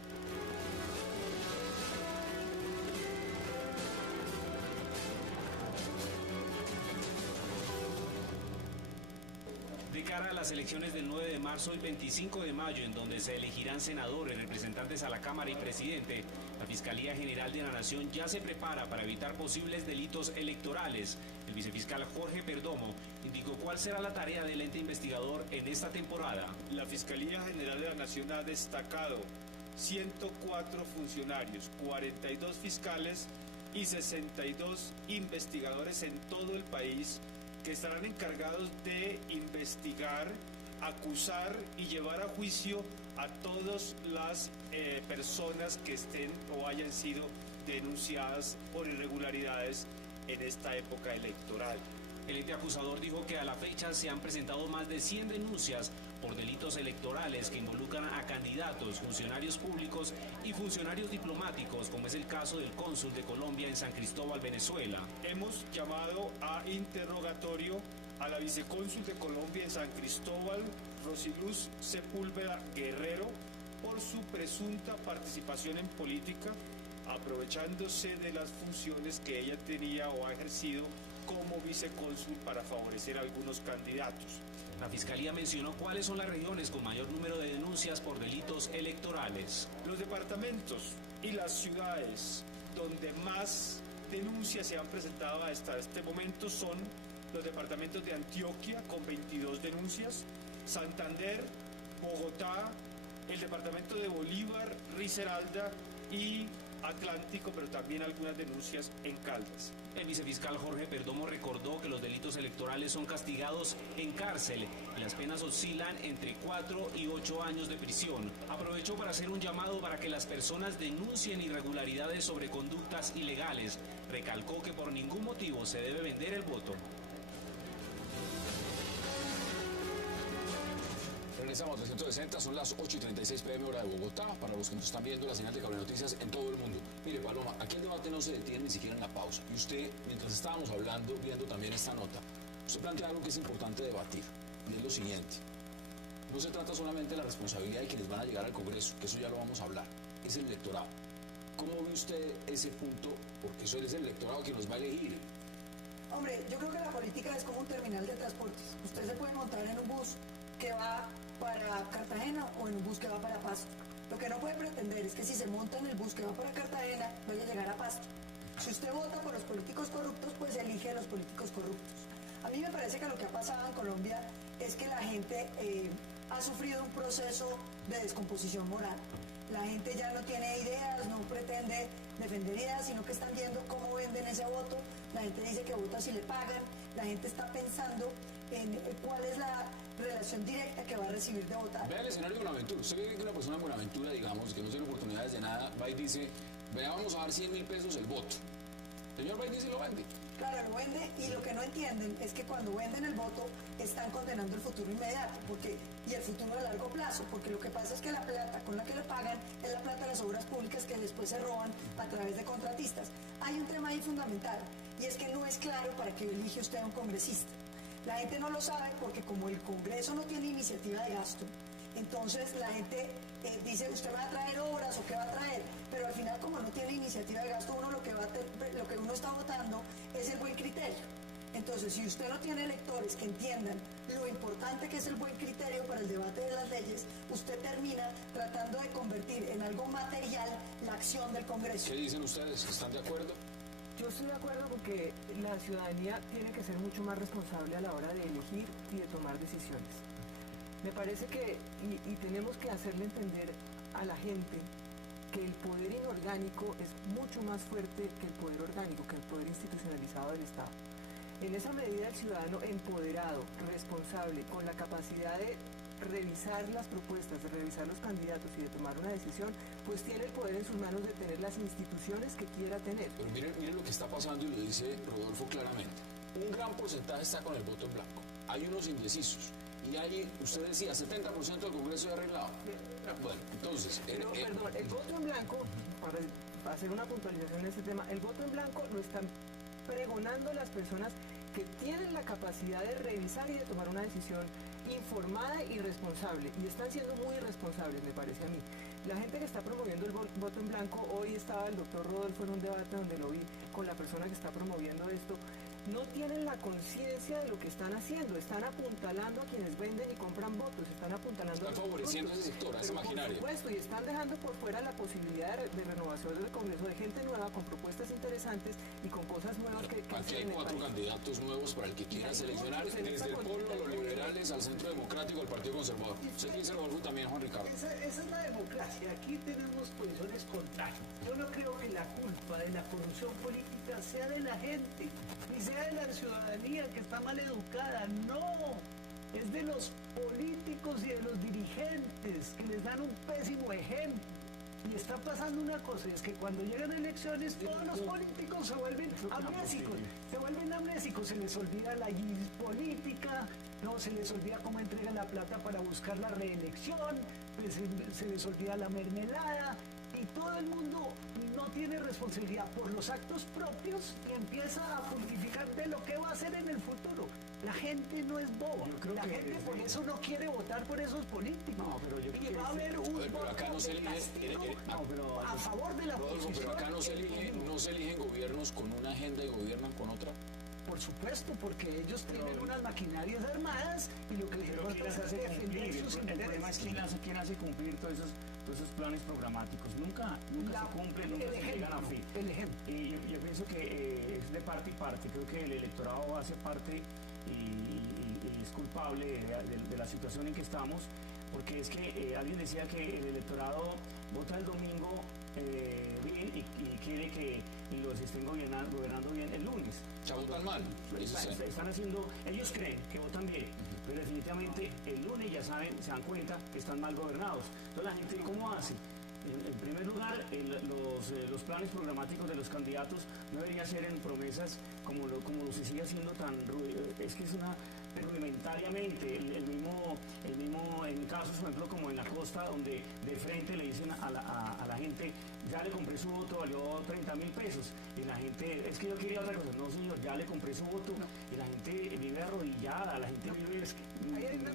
De cara a las elecciones del 9 de marzo y 25 de mayo, en donde se elegirán senadores, representantes a la Cámara y presidente, la Fiscalía General de la Nación ya se prepara para evitar posibles delitos electorales. El vicefiscal Jorge Perdomo indicó cuál será la tarea del ente investigador en esta temporada. La Fiscalía General de la Nación ha destacado 104 funcionarios, 42 fiscales y 62 investigadores en todo el país que estarán encargados de investigar, acusar y llevar a juicio a todas las personas que estén o hayan sido denunciadas por irregularidades en esta época electoral. El ente acusador dijo que a la fecha se han presentado más de 100 denuncias por delitos electorales que involucran a candidatos, funcionarios públicos y funcionarios diplomáticos, como es el caso del cónsul de Colombia en San Cristóbal, Venezuela. Hemos llamado a interrogatorio a la vicecónsul de Colombia en San Cristóbal, Rosiluz Sepúlveda Guerrero, por su presunta participación en política, aprovechándose de las funciones que ella tenía o ha ejercido como vicecónsul para favorecer a algunos candidatos. La Fiscalía mencionó cuáles son las regiones con mayor número de denuncias por delitos electorales. Los departamentos y las ciudades donde más denuncias se han presentado hasta este momento son los departamentos de Antioquia con 22 denuncias, Santander, Bogotá, el departamento de Bolívar, Risaralda y Atlántico, pero también algunas denuncias en Caldas. El vicefiscal Jorge Perdomo recordó que los delitos electorales son castigados en cárcel y las penas oscilan entre 4 y 8 años de prisión. Aprovechó para hacer un llamado para que las personas denuncien irregularidades sobre conductas ilegales. Recalcó que por ningún motivo se debe vender el voto. Regresamos a 360, son las 8:36 p.m. hora de Bogotá, para los que nos están viendo la señal de Cable Noticias en todo el mundo. Mire, Paloma, aquí el debate no se detiene ni siquiera en la pausa. Y usted, mientras estábamos hablando, viendo también esta nota, usted plantea algo que es importante debatir, y es lo siguiente. No se trata solamente de la responsabilidad de quienes van a llegar al Congreso, que eso ya lo vamos a hablar, es el electorado. ¿Cómo ve usted ese punto? Porque eso es el electorado quien nos va a elegir. Hombre, yo creo que la política es como un terminal de transportes. Usted se puede montar en un bus que va para Cartagena o en un bus que va para Pasto. Lo que no puede pretender es que si se monta en el bus que va para Cartagena, vaya a llegar a Pasto. Si usted vota por los políticos corruptos, pues elige a los políticos corruptos. A mí me parece que lo que ha pasado en Colombia es que la gente ha sufrido un proceso de descomposición moral. La gente ya no tiene ideas, no pretende defender ideas, sino que están viendo cómo venden ese voto. La gente dice que vota si le pagan. La gente está pensando en cuál es la relación directa que va a recibir de votar. Vea el escenario de Buenaventura. Usted ve que una persona en Buenaventura, digamos, que no tiene oportunidades de nada, va y dice, vea, vamos a dar 100.000 pesos el voto. El señor va y dice y lo vende. Claro, lo vende, y lo que no entienden es que cuando venden el voto están condenando el futuro inmediato y el futuro a largo plazo, porque lo que pasa es que la plata con la que le pagan es la plata de las obras públicas que después se roban a través de contratistas. Hay un tema ahí fundamental, y es que no es claro para qué elige usted a un congresista. La gente no lo sabe porque como el Congreso no tiene iniciativa de gasto, entonces la gente dice, ¿usted va a traer obras o qué va a traer? Pero al final, como no tiene iniciativa de gasto, uno lo que uno está votando es el buen criterio. Entonces, si usted no tiene electores que entiendan lo importante que es el buen criterio para el debate de las leyes, usted termina tratando de convertir en algo material la acción del Congreso. ¿Qué dicen ustedes? ¿Están de acuerdo? Yo estoy de acuerdo porque la ciudadanía tiene que ser mucho más responsable a la hora de elegir y de tomar decisiones. Me parece que, y tenemos que hacerle entender a la gente que el poder inorgánico es mucho más fuerte que el poder orgánico, que el poder institucionalizado del Estado. En esa medida, el ciudadano empoderado, responsable, con la capacidad de revisar las propuestas, de revisar los candidatos y de tomar una decisión, pues tiene el poder en sus manos de tener las instituciones que quiera tener. Pero miren lo que está pasando, y lo dice Rodolfo claramente. Un gran porcentaje está con el voto en blanco. Hay unos indecisos. Y hay, usted decía, 70% del Congreso ya arreglado. Bueno, entonces... Perdón, el voto en blanco, para hacer una puntualización en este tema, el voto en blanco lo están pregonando las personas que tienen la capacidad de revisar y de tomar una decisión informada y responsable, y están siendo muy irresponsables, me parece a mí. La gente que está promoviendo el voto en blanco, hoy estaba el doctor Rodolfo en un debate donde lo vi con la persona que está promoviendo esto, no tienen la conciencia de lo que están haciendo, están apuntalando a quienes venden y compran votos, están apuntalando están favoreciendo ese sector, a ese maquinario. Por supuesto, y están dejando por fuera la posibilidad de renovación del Congreso, de gente nueva, con propuestas interesantes y con cosas nuevas que aquí hay 4 candidatos nuevos para el que quiera seleccionar, desde el polo, los liberales, al Centro Democrático, al Partido Conservador. Usted dice Rodolfo también, Juan Ricardo. Esa es la democracia, aquí tenemos posiciones contrarias. Yo no creo que la culpa de la corrupción política sea de la gente, ni sea de la ciudadanía que está mal educada, no, es de los políticos y de los dirigentes que les dan un pésimo ejemplo. Y está pasando una cosa, es que cuando llegan elecciones todos los políticos se vuelven amnésicos, se les olvida la política, no, se les olvida cómo entregan la plata para buscar la reelección, pues, se les olvida la mermelada, y todo el mundo no tiene responsabilidad por los actos propios y empieza a pontificar de lo que va a hacer en el futuro. La gente no es boba, la gente por eso no quiere votar por esos políticos. No, pero yo creo y va a haber un voto acá no se elige, a favor de la oposición. Pero acá no se eligen gobiernos con una agenda y gobiernan con otra. por supuesto, porque ellos tienen unas maquinarias armadas y lo que les Pero ¿quién las hace cumplir? El problema es quién hace cumplir todos esos planes programáticos. Nunca se cumplen, nunca se llegan a fin. El ejemplo. Y yo pienso que es de parte y parte. Creo que el electorado hace parte y es culpable de la situación en que estamos, porque es que alguien decía que el electorado vota el domingo bien y quiere que los estén gobernando bien el lunes. Ya votan mal. Están haciendo, ellos creen que votan bien, pero definitivamente el lunes ya saben, se dan cuenta que están mal gobernados. Entonces la gente, ¿cómo hace? En primer lugar, los planes programáticos de los candidatos no deberían ser en promesas como lo se sigue haciendo tan es que es una rudimentariamente el mismo en casos, por ejemplo, como en la costa, donde de frente le dicen a la gente, ya le compré su voto, valió 30.000 pesos, y la gente, es que yo quería otra cosa, no señor, ya le compré su voto, y la gente vive arrodillada, la gente vive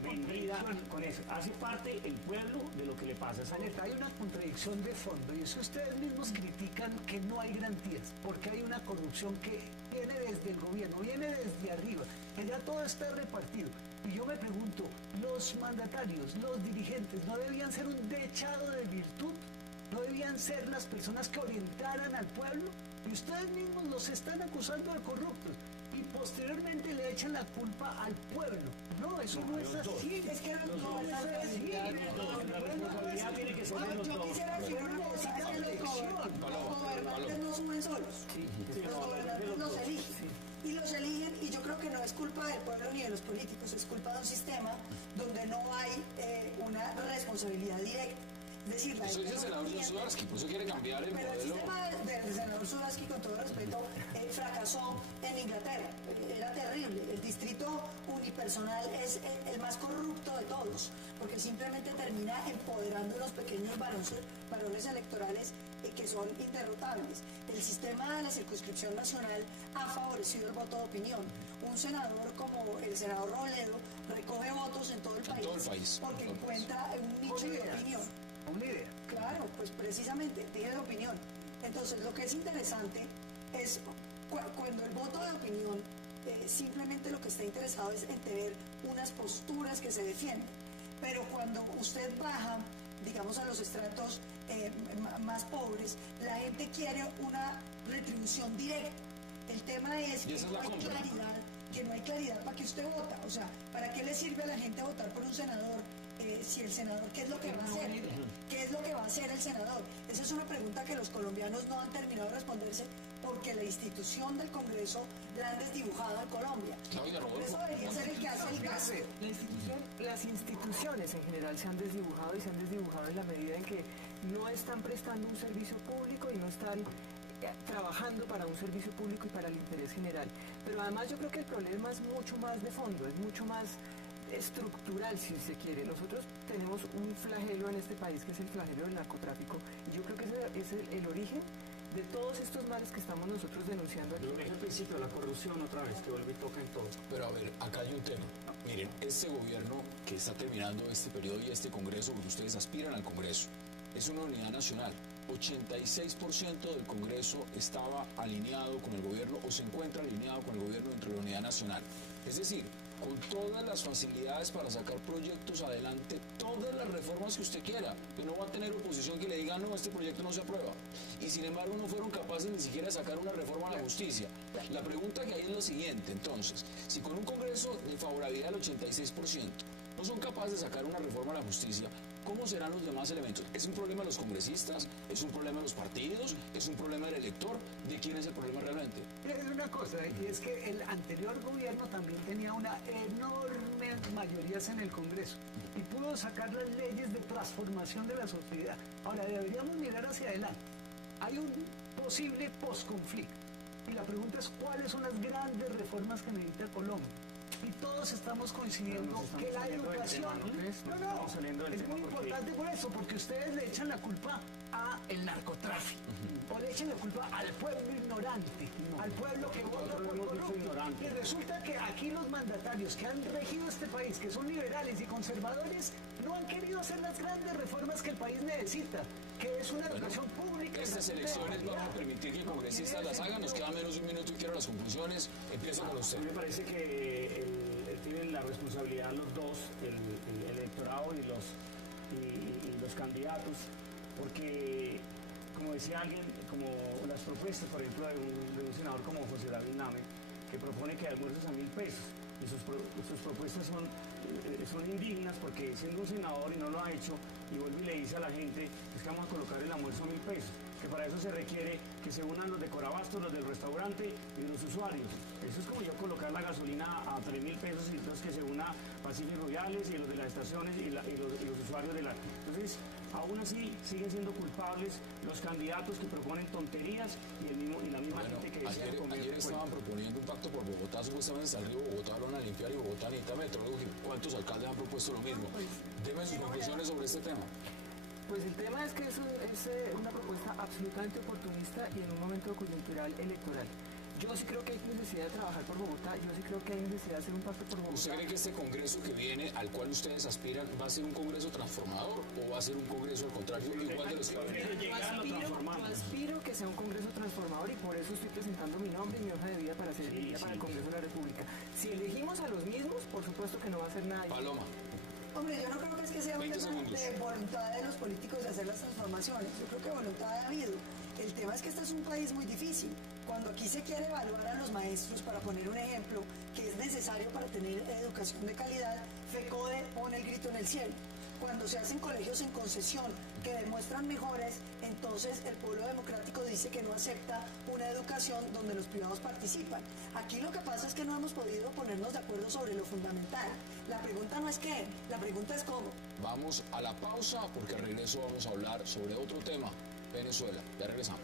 vendida con eso. Hace parte el pueblo de lo que le pasa. Hay una contradicción de fondo, y eso ustedes mismos critican que no hay garantías, porque hay una corrupción que viene desde el gobierno, viene desde arriba, que ya todo está repartido. Y yo me pregunto, los mandatarios, los dirigentes, ¿no debían ser un dechado de virtud? ¿No debían ser las personas que orientaran al pueblo? Y ustedes mismos los están acusando de corruptos y posteriormente le echan la culpa al pueblo. No, eso no es así. Es que los gobernantes tiene que ser de los yo dos. quisiera decir una cosa, es que los gobernantes no suben solos. Los gobernantes los eligen. Y los eligen, y yo creo que no es culpa del pueblo ni de los políticos, es culpa de un sistema donde no hay una responsabilidad directa. Es decir, eso dice el senador Sudarsky, por eso quiere cambiar el modelo. El sistema del senador Sudarsky, con todo respeto, fracasó en Inglaterra. Era terrible. El distrito unipersonal es el más corrupto de todos, porque simplemente termina empoderando a los pequeños varones electorales que son interrotables. El sistema de la circunscripción nacional ha favorecido el voto de opinión. Un senador como el senador Robledo recoge votos en todo el país porque encuentra un nicho de opinión. Una idea. Claro, pues precisamente, tiene la opinión. Entonces, lo que es interesante es cuando el voto de opinión simplemente lo que está interesado es en tener unas posturas que se defienden. Pero cuando usted baja, digamos, a los estratos más pobres, la gente quiere una retribución directa. El tema es que no hay claridad para que usted vota. O sea, ¿para qué le sirve a la gente votar por un senador? Si el senador, ¿qué es lo que va a hacer? ¿Qué es lo que va a hacer el senador? Esa es una pregunta que los colombianos no han terminado de responderse porque la institución del Congreso la han desdibujado en Colombia. Eso debería ser el que hace el caso. Las instituciones en general se han desdibujado y se han desdibujado en la medida en que no están prestando un servicio público y no están trabajando para un servicio público y para el interés general. Pero además yo creo que el problema es mucho más de fondo, es mucho más estructural, si se quiere. Nosotros tenemos un flagelo en este país que es el flagelo del narcotráfico, y yo creo que ese es el origen de todos estos males que estamos nosotros denunciando aquí. Es el principio, la corrupción otra vez, que vuelve y toca en todo. Pero a ver, acá hay un tema. Miren, este gobierno que está terminando este periodo y este Congreso, porque ustedes aspiran al Congreso, es una unidad nacional. 86% del Congreso estaba alineado con el gobierno o se encuentra alineado con el gobierno dentro de la unidad nacional. Es decir, con todas las facilidades para sacar proyectos adelante, todas las reformas que usted quiera, que no va a tener oposición que le diga, no, este proyecto no se aprueba. Y sin embargo no fueron capaces ni siquiera de sacar una reforma a la justicia. La pregunta que hay es lo siguiente, entonces, si con un Congreso de favorabilidad del 86% no son capaces de sacar una reforma a la justicia, ¿cómo serán los demás elementos? ¿Es un problema de los congresistas? ¿Es un problema de los partidos? ¿Es un problema del elector? ¿De quién es el problema realmente? Es una cosa, y es que el anterior gobierno también tenía una enorme mayorías en el Congreso y pudo sacar las leyes de transformación de la sociedad. Ahora, deberíamos mirar hacia adelante. Hay un posible posconflicto y la pregunta es cuáles son las grandes reformas que necesita Colombia. Y todos estamos coincidiendo que la educación... es muy importante por eso, porque ustedes le echan la culpa a el narcotráfico, o le echen la culpa al pueblo ignorante, al pueblo que vota por corrupto. Y resulta que aquí los mandatarios que han regido este país, que son liberales y conservadores, no han querido hacer las grandes reformas que el país necesita, que es una educación pública. Estas elecciones van a permitir que congresistas las hagan. Nos queda menos de un minuto y quiero las conclusiones. Empiezo con usted. A mí me parece que tienen la responsabilidad los dos, el electorado y los candidatos, porque, como decía alguien, como las propuestas, por ejemplo, de un senador como José David Name, que propone que almuerzos a 1.000 pesos, y sus propuestas son indignas, porque siendo un senador y no lo ha hecho, y vuelve y le dice a la gente, es que vamos a colocar el almuerzo a 1.000 pesos, que para eso se requiere que se unan los de Corabastos, los del restaurante y los usuarios. Eso es como yo colocar la gasolina a 3.000 pesos y entonces que se una Pacífico Rubiales y los de las estaciones y los usuarios de la... Entonces, aún así siguen siendo culpables los candidatos que proponen tonterías y la misma gente que decía ayer estaban proponiendo un pacto por Bogotá, supuestamente hasta el río Bogotá lo van a limpiar y Bogotá necesita metro. ¿Cuántos alcaldes han propuesto lo mismo? Deben sus conclusiones sobre este tema. Pues el tema es que es una propuesta absolutamente oportunista y en un momento coyuntural electoral. Yo sí creo que hay necesidad de trabajar por Bogotá, yo sí creo que hay necesidad de hacer un pacto por Bogotá. ¿Usted cree que este congreso que viene, al cual ustedes aspiran, va a ser un congreso transformador o va a ser un congreso, al contrario, igual de los que Yo aspiro que sea un congreso transformador y por eso estoy presentando mi nombre y mi hoja de vida para ser elegida para el Congreso de la República. Si elegimos a los mismos, por supuesto que no va a ser nada. Paloma. Hombre, yo no creo que sea un tema de voluntad de los políticos de hacer las transformaciones. Yo creo que voluntad ha habido. El tema es que este es un país muy difícil. Cuando aquí se quiere evaluar a los maestros, para poner un ejemplo, que es necesario para tener educación de calidad, FECODE pone el grito en el cielo. Cuando se hacen colegios en concesión que demuestran mejores, entonces el pueblo democrático dice que no acepta una educación donde los privados participan. Aquí lo que pasa es que no hemos podido ponernos de acuerdo sobre lo fundamental. La pregunta no es qué, la pregunta es cómo. Vamos a la pausa porque al regreso vamos a hablar sobre otro tema, Venezuela. Ya regresamos.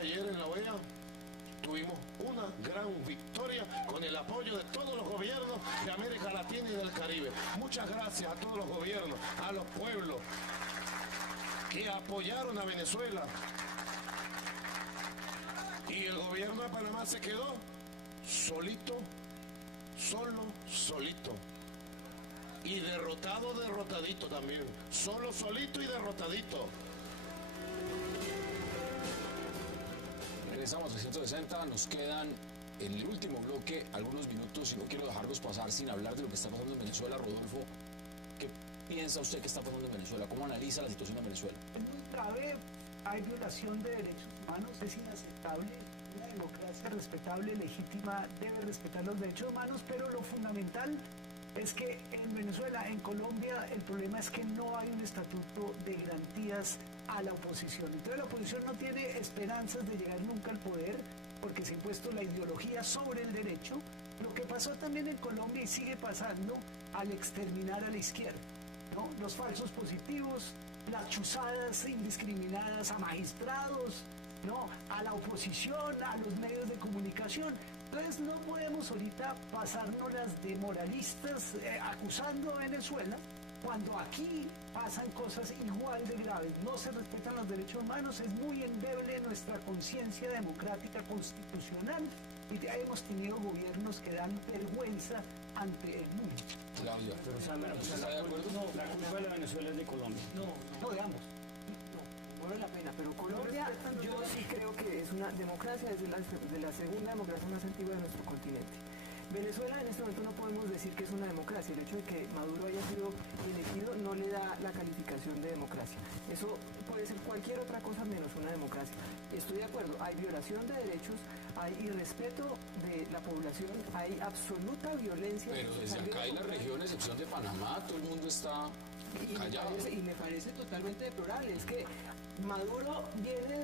Ayer en la OEA tuvimos una gran victoria con el apoyo de todos los gobiernos de América Latina y del Caribe. Muchas gracias a todos los gobiernos, a los pueblos que apoyaron a Venezuela. Y el gobierno de Panamá se quedó solito, solito. Y derrotadito también. Solito y derrotadito. Regresamos a 360, nos quedan en el último bloque algunos minutos y no quiero dejarlos pasar sin hablar de lo que está pasando en Venezuela. Rodolfo, ¿qué piensa usted que está pasando en Venezuela? ¿Cómo analiza la situación en Venezuela? Es muy grave, hay violación de derechos humanos, es inaceptable. Una democracia respetable, legítima, debe respetar los derechos humanos, pero lo fundamental es que en Venezuela, en Colombia, el problema es que no hay un estatuto de garantías a la oposición. Entonces la oposición no tiene esperanzas de llegar nunca al poder porque se ha impuesto la ideología sobre el derecho. Lo que pasó también en Colombia y sigue pasando al exterminar a la izquierda, ¿no? Los falsos positivos, las chuzadas indiscriminadas a magistrados, ¿no? A la oposición, a los medios de comunicación. Entonces no podemos ahorita pasárnoslas de moralistas acusando a Venezuela cuando aquí pasan cosas igual de graves. No se respetan los derechos humanos, es muy endeble nuestra conciencia democrática constitucional y hemos tenido gobiernos que dan vergüenza ante el mundo. Claudia, pero ¿está de acuerdo? No, la culpa de Venezuela es de Colombia. No, digamos. No vale la pena, pero Colombia yo sí creo que es una democracia, es de la segunda democracia más antigua de nuestro continente. Venezuela en este momento no podemos decir que es una democracia. El hecho de que Maduro haya sido elegido no le da la calificación de democracia. Eso puede ser cualquier otra cosa menos una democracia. Estoy de acuerdo, hay violación de derechos, hay irrespeto de la población, hay absoluta violencia. Pero desde acá hay la región, a excepción de Panamá, todo el mundo está callado. Y me parece totalmente deplorable. Es que Maduro viene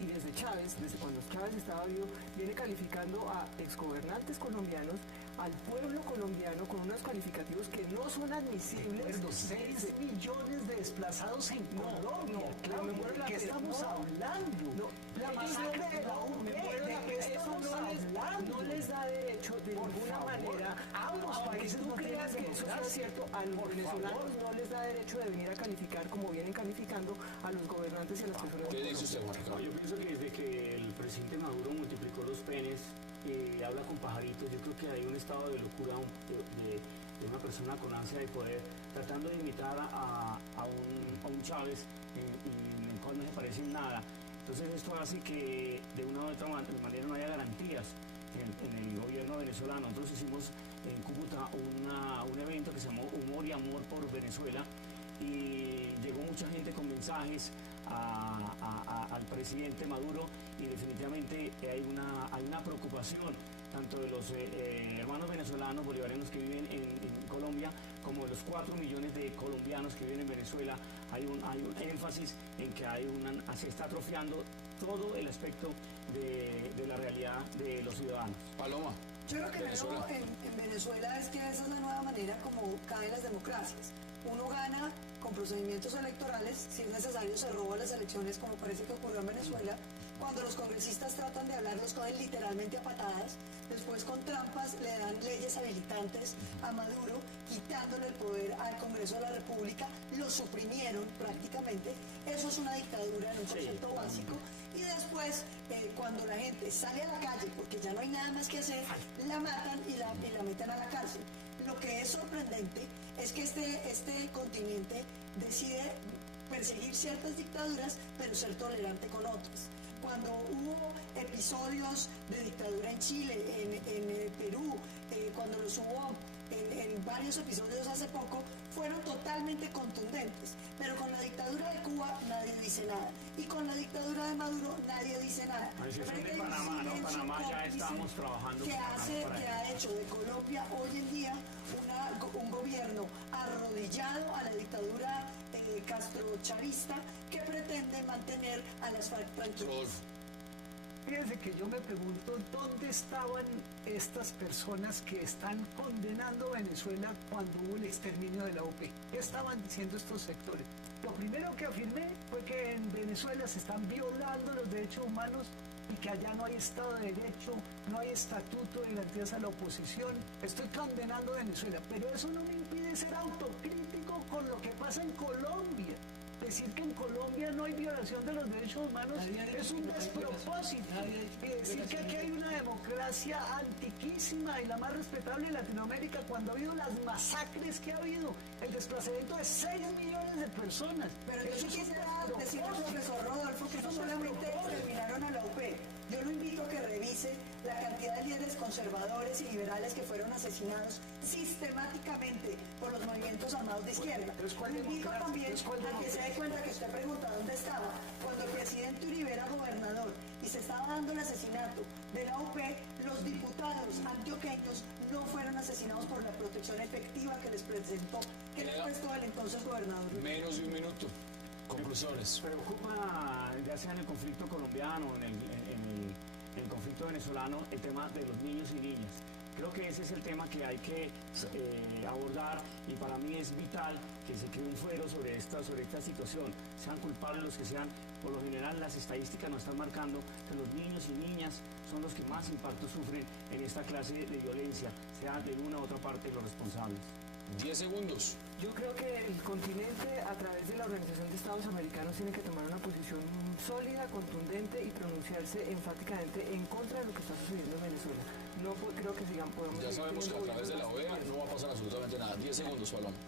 y desde Chávez, desde cuando Chávez estaba vivo, viene calificando a exgobernantes colombianos, al pueblo colombiano con unos calificativos que no son admisibles. 6 millones de desplazados en Colombia. Claudia, ¿de qué estamos hablando? La masacre de la UP, ¿de qué estamos hablando? No les da derecho de ninguna manera. Ambos países ¿Tú creas que eso sea cierto? A los venezolanos no les da derecho de venir a calificar como vienen calificando a los gobernantes y a las personas. ¿Qué dice usted, Juan Ricardo? Yo pienso que desde que el presidente Maduro multiplicó los penes, habla con pajaritos, yo creo que hay un estado de locura de una persona con ansia de poder, tratando de imitar a un Chávez en el cual no se parece en nada. Entonces esto hace que de una u otra manera no haya garantías en el gobierno venezolano. Nosotros hicimos en Cúcuta un evento que se llamó Humor y Amor por Venezuela, y llegó mucha gente con mensajes al presidente Maduro, y definitivamente hay una preocupación tanto de los hermanos venezolanos bolivarianos que viven en Colombia como de los 4 millones de colombianos que viven en Venezuela. Hay un énfasis en que se está atrofiando todo el aspecto de la realidad de los ciudadanos. Paloma. Yo lo que veo en Venezuela es que esa es la nueva manera como caen las democracias. Uno gana con procedimientos electorales, si es necesario se roba las elecciones, como parece que ocurrió en Venezuela. Cuando los congresistas tratan de hablar, los cogen literalmente a patadas. Después, con trampas, le dan leyes habilitantes a Maduro, quitándole el poder al Congreso de la República. Lo suprimieron prácticamente. Eso es una dictadura en un concepto básico. Y después, cuando la gente sale a la calle, porque ya no hay nada más que hacer, la matan y la meten a la cárcel. Lo que es sorprendente es que este continente decide perseguir ciertas dictaduras, pero ser tolerante con otras. Cuando hubo episodios de dictadura en Chile, en Perú, cuando los hubo en varios episodios hace poco, fueron totalmente contundentes. Pero con la dictadura de Cuba nadie dice nada. Y con la dictadura de Maduro nadie dice nada. La excepción de Panamá, ¿no? Panamá ya estamos trabajando. Que ha hecho de Colombia hoy en día un gobierno arrodillado a la dictadura castrochavista, que pretende mantener a las FARC tranquilas. Fíjense que yo me pregunto dónde estaban estas personas que están condenando a Venezuela cuando hubo el exterminio de la UP. ¿Qué estaban diciendo estos sectores? Lo primero que afirmé fue que en Venezuela se están violando los derechos humanos y que allá no hay Estado de Derecho, no hay estatuto de garantías a la oposición. Estoy condenando a Venezuela, pero eso no me impide ser autocrítico con lo que pasa en Colombia. Decir que en Colombia no hay violación de los derechos humanos es un despropósito. Y decir que aquí hay una democracia antiquísima y la más respetable de Latinoamérica, cuando ha habido las masacres que ha habido, el desplazamiento de 6 millones de personas. Pero yo sí quisiera decirle al profesor Rodolfo que no solamente terminaron a la UP. Yo lo invito a que revise la cantidad de líderes conservadores y liberales que fueron asesinados sistemáticamente por los movimientos armados de izquierda. Lo invito también a que se dé cuenta que usted pregunta dónde estaba cuando el presidente Uribe era gobernador y se estaba dando el asesinato de la UP. Los diputados antioqueños no fueron asesinados por la protección efectiva que les presentó, que les prestó el entonces gobernador. Menos de un minuto. Conclusiones. Preocupa, ya sea en el conflicto colombiano, en el conflicto venezolano, el tema de los niños y niñas. Creo que ese es el tema que hay que abordar, y para mí es vital que se cree un fuero sobre esta situación. Sean culpables los que sean, por lo general las estadísticas nos están marcando que los niños y niñas son los que más impacto sufren en esta clase de violencia, sea de una u otra parte los responsables. 10 segundos. Yo creo que el continente, a través de la Organización de Estados Americanos, tiene que tomar una posición sólida, contundente y pronunciarse enfáticamente en contra de lo que está sucediendo en Venezuela. No creo que podamos... Ya sabemos que a través de la OEA no va a pasar absolutamente nada. 10 segundos, Paloma.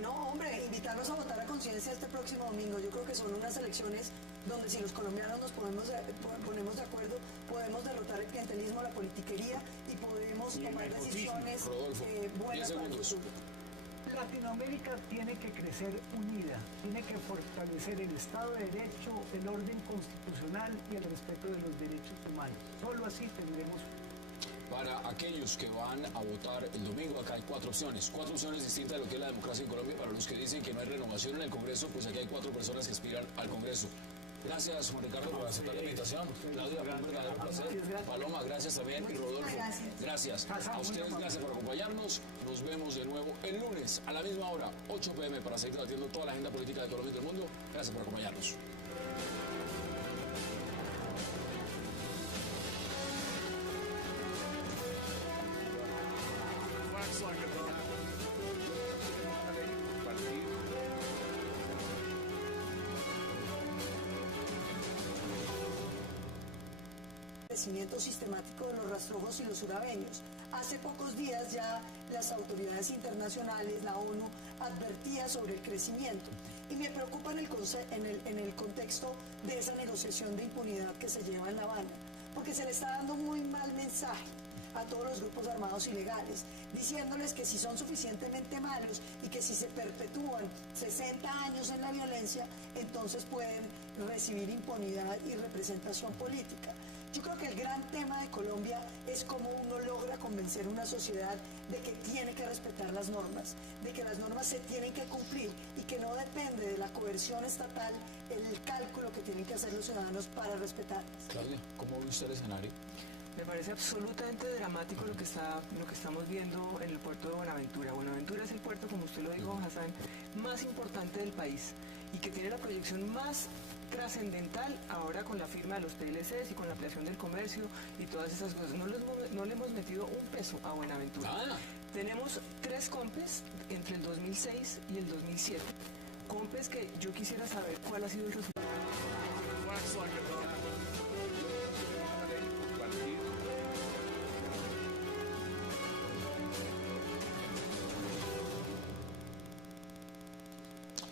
No, hombre, invitarlos a votar a conciencia este próximo domingo. Yo creo que son unas elecciones donde, si los colombianos nos ponemos de acuerdo, podemos derrotar el clientelismo, la politiquería, y podemos tomar decisiones buenas para el futuro. Latinoamérica tiene que crecer unida, tiene que fortalecer el Estado de Derecho, el orden constitucional y el respeto de los derechos humanos. Solo así tendremos... Para aquellos que van a votar el domingo, acá hay 4 opciones. 4 opciones distintas de lo que es la democracia en Colombia. Para los que dicen que no hay renovación en el Congreso, pues aquí hay 4 personas que aspiran al Congreso. Gracias, Juan Ricardo, por aceptar la invitación. Claudia, un verdadero placer. Paloma, gracias también. Y Rodolfo, gracias. A ustedes, gracias por acompañarnos. Nos vemos de nuevo el lunes a la misma hora, 8 p.m., para seguir debatiendo toda la agenda política de Colombia y del mundo. Gracias por acompañarnos. Crecimiento sistemático de los rastrojos y los surabeños. Hace pocos días ya las autoridades internacionales, la ONU, advertía sobre el crecimiento. Y me preocupa en el contexto de esa negociación de impunidad que se lleva en La Habana, porque se le está dando muy mal mensaje a todos los grupos armados ilegales, diciéndoles que si son suficientemente malos y que si se perpetúan 60 años en la violencia, entonces pueden recibir impunidad y representación política. Yo creo que el gran tema de Colombia es cómo uno logra convencer a una sociedad de que tiene que respetar las normas, de que las normas se tienen que cumplir y que no depende de la coerción estatal el cálculo que tienen que hacer los ciudadanos para respetarlas. Claudia, ¿cómo ve usted el escenario? Me parece absolutamente dramático lo que estamos viendo en el puerto de Buenaventura. Buenaventura es el puerto, como usted lo dijo, Hassan, más importante del país y que tiene la proyección más trascendental ahora con la firma de los PLCs y con la ampliación del comercio y todas esas cosas. No le hemos metido un peso a Buenaventura. Tenemos 3 COMPES entre el 2006 y el 2007. COMPES que yo quisiera saber cuál ha sido el resultado.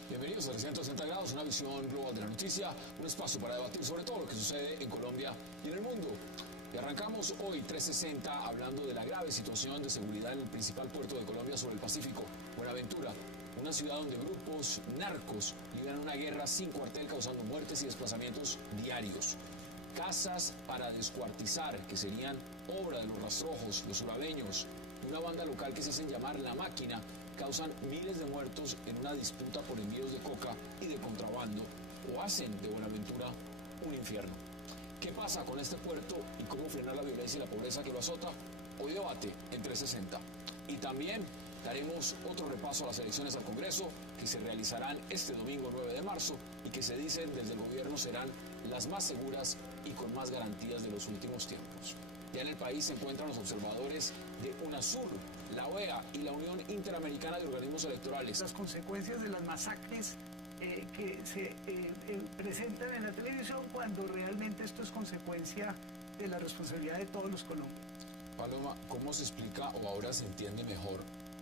Bienvenidos a 360 grados, una visión global de la noticia, un espacio para debatir sobre todo lo que sucede en Colombia y en el mundo. Y arrancamos hoy 360 hablando de la grave situación de seguridad en el principal puerto de Colombia sobre el Pacífico, Buenaventura, una ciudad donde grupos narcos libran una guerra sin cuartel causando muertes y desplazamientos diarios. Casas para descuartizar, que serían obra de los rastrojos, los surabeños, y una banda local que se hacen llamar La Máquina, causan miles de muertos en una disputa por envíos de coca y de contrabando, o hacen de Buenaventura un infierno. ¿Qué pasa con este puerto y cómo frenar la violencia y la pobreza que lo azota? Hoy debate en 360. Y también daremos otro repaso a las elecciones al Congreso que se realizarán este domingo 9 de marzo y que se dicen desde el gobierno serán las más seguras y con más garantías de los últimos tiempos. Ya en el país se encuentran los observadores de UNASUR, la OEA y la Unión Interamericana de Organismos Electorales. Las consecuencias de las masacres que se presentan en la televisión cuando realmente esto es consecuencia de la responsabilidad de todos los colombianos. Paloma, ¿cómo se explica o ahora se entiende mejor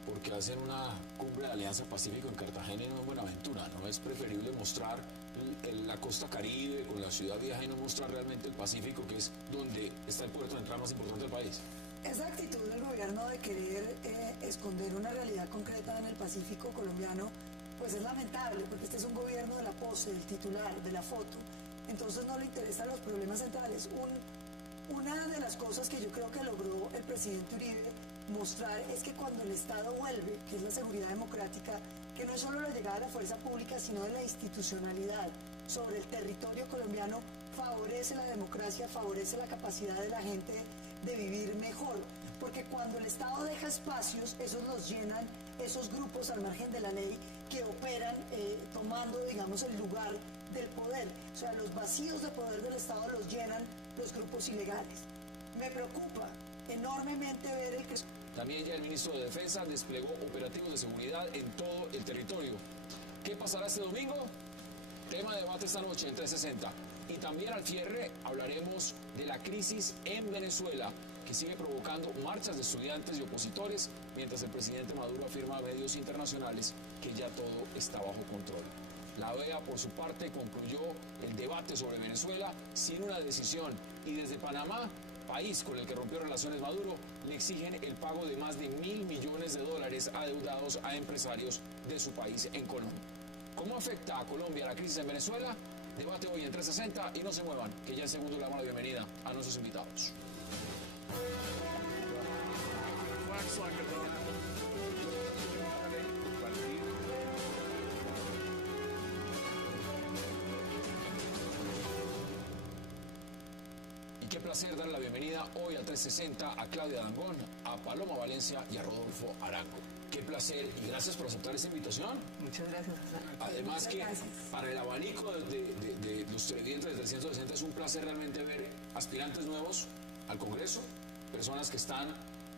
por qué hacen una cumbre de Alianza Pacífico en Cartagena y no en Buenaventura? ¿No es preferible mostrar la costa Caribe con la ciudad vieja y no mostrar realmente el Pacífico, que es donde está el puerto de entrada más importante del país? Esa actitud del gobierno de querer esconder una realidad concreta en el Pacífico colombiano, pues es lamentable, porque este es un gobierno de la pose, del titular, de la foto. Entonces no le interesan los problemas centrales. Una de las cosas que yo creo que logró el presidente Uribe mostrar es que cuando el Estado vuelve, que es la seguridad democrática, que no es solo la llegada de la fuerza pública, sino de la institucionalidad sobre el territorio colombiano, favorece la democracia, favorece la capacidad de la gente de vivir mejor. Porque cuando el Estado deja espacios, esos los llenan esos grupos al margen de la ley que operan tomando, digamos, el lugar del poder. O sea, los vacíos de poder del Estado los llenan los grupos ilegales. Me preocupa enormemente ver el que... También ya el ministro de Defensa desplegó operativos de seguridad en todo el territorio. ¿Qué pasará este domingo? Tema de debate esta noche en 360. Y también al cierre hablaremos de la crisis en Venezuela, que sigue provocando marchas de estudiantes y opositores, mientras el presidente Maduro afirma a medios internacionales que ya todo está bajo control. La OEA, por su parte, concluyó el debate sobre Venezuela sin una decisión, y desde Panamá, país con el que rompió relaciones Maduro, le exigen el pago de más de $1.000 millones adeudados a empresarios de su país en Colombia. ¿Cómo afecta a Colombia la crisis en Venezuela? Debate hoy en 360 y no se muevan, que ya en segundo le damos la bienvenida a nuestros invitados. placer dar la bienvenida hoy a 360 a Claudia Dangond, a Paloma Valencia y a Rodolfo Arango. Qué placer y gracias por aceptar esta invitación. Muchas gracias, Hassan. Además que para el abanico de los televidentes de 360 es un placer realmente ver aspirantes nuevos al Congreso, personas que están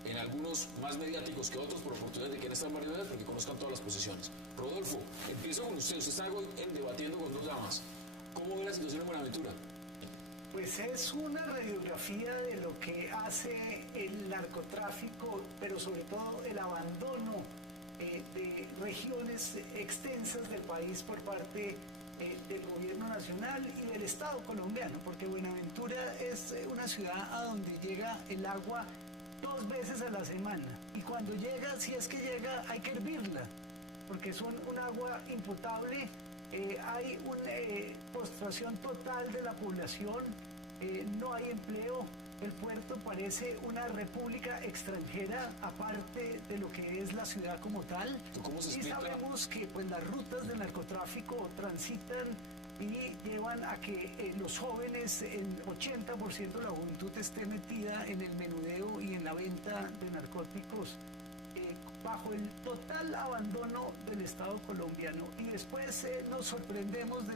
en algunos más mediáticos que otros por oportunidad de que están varias veces porque conozcan todas las posiciones. Rodolfo, empiezo con usted. Usted está algo debatiendo con dos damas. ¿Cómo ve la situación en Buenaventura? Pues es una radiografía de lo que hace el narcotráfico, pero sobre todo el abandono de regiones extensas del país por parte del gobierno nacional y del Estado colombiano, porque Buenaventura es una ciudad a donde llega el agua 2 veces a la semana, y cuando llega, si es que llega, hay que hervirla, porque es un agua impotable. Hay una postración total de la población, no hay empleo, el puerto parece una república extranjera aparte de lo que es la ciudad como tal. ¿Cómo se explica? Y sabemos que pues, las rutas del narcotráfico transitan y llevan a que los jóvenes, el 80% de la juventud esté metida en el menudeo y en la venta de narcóticos, bajo el total abandono del Estado colombiano. Y después nos sorprendemos de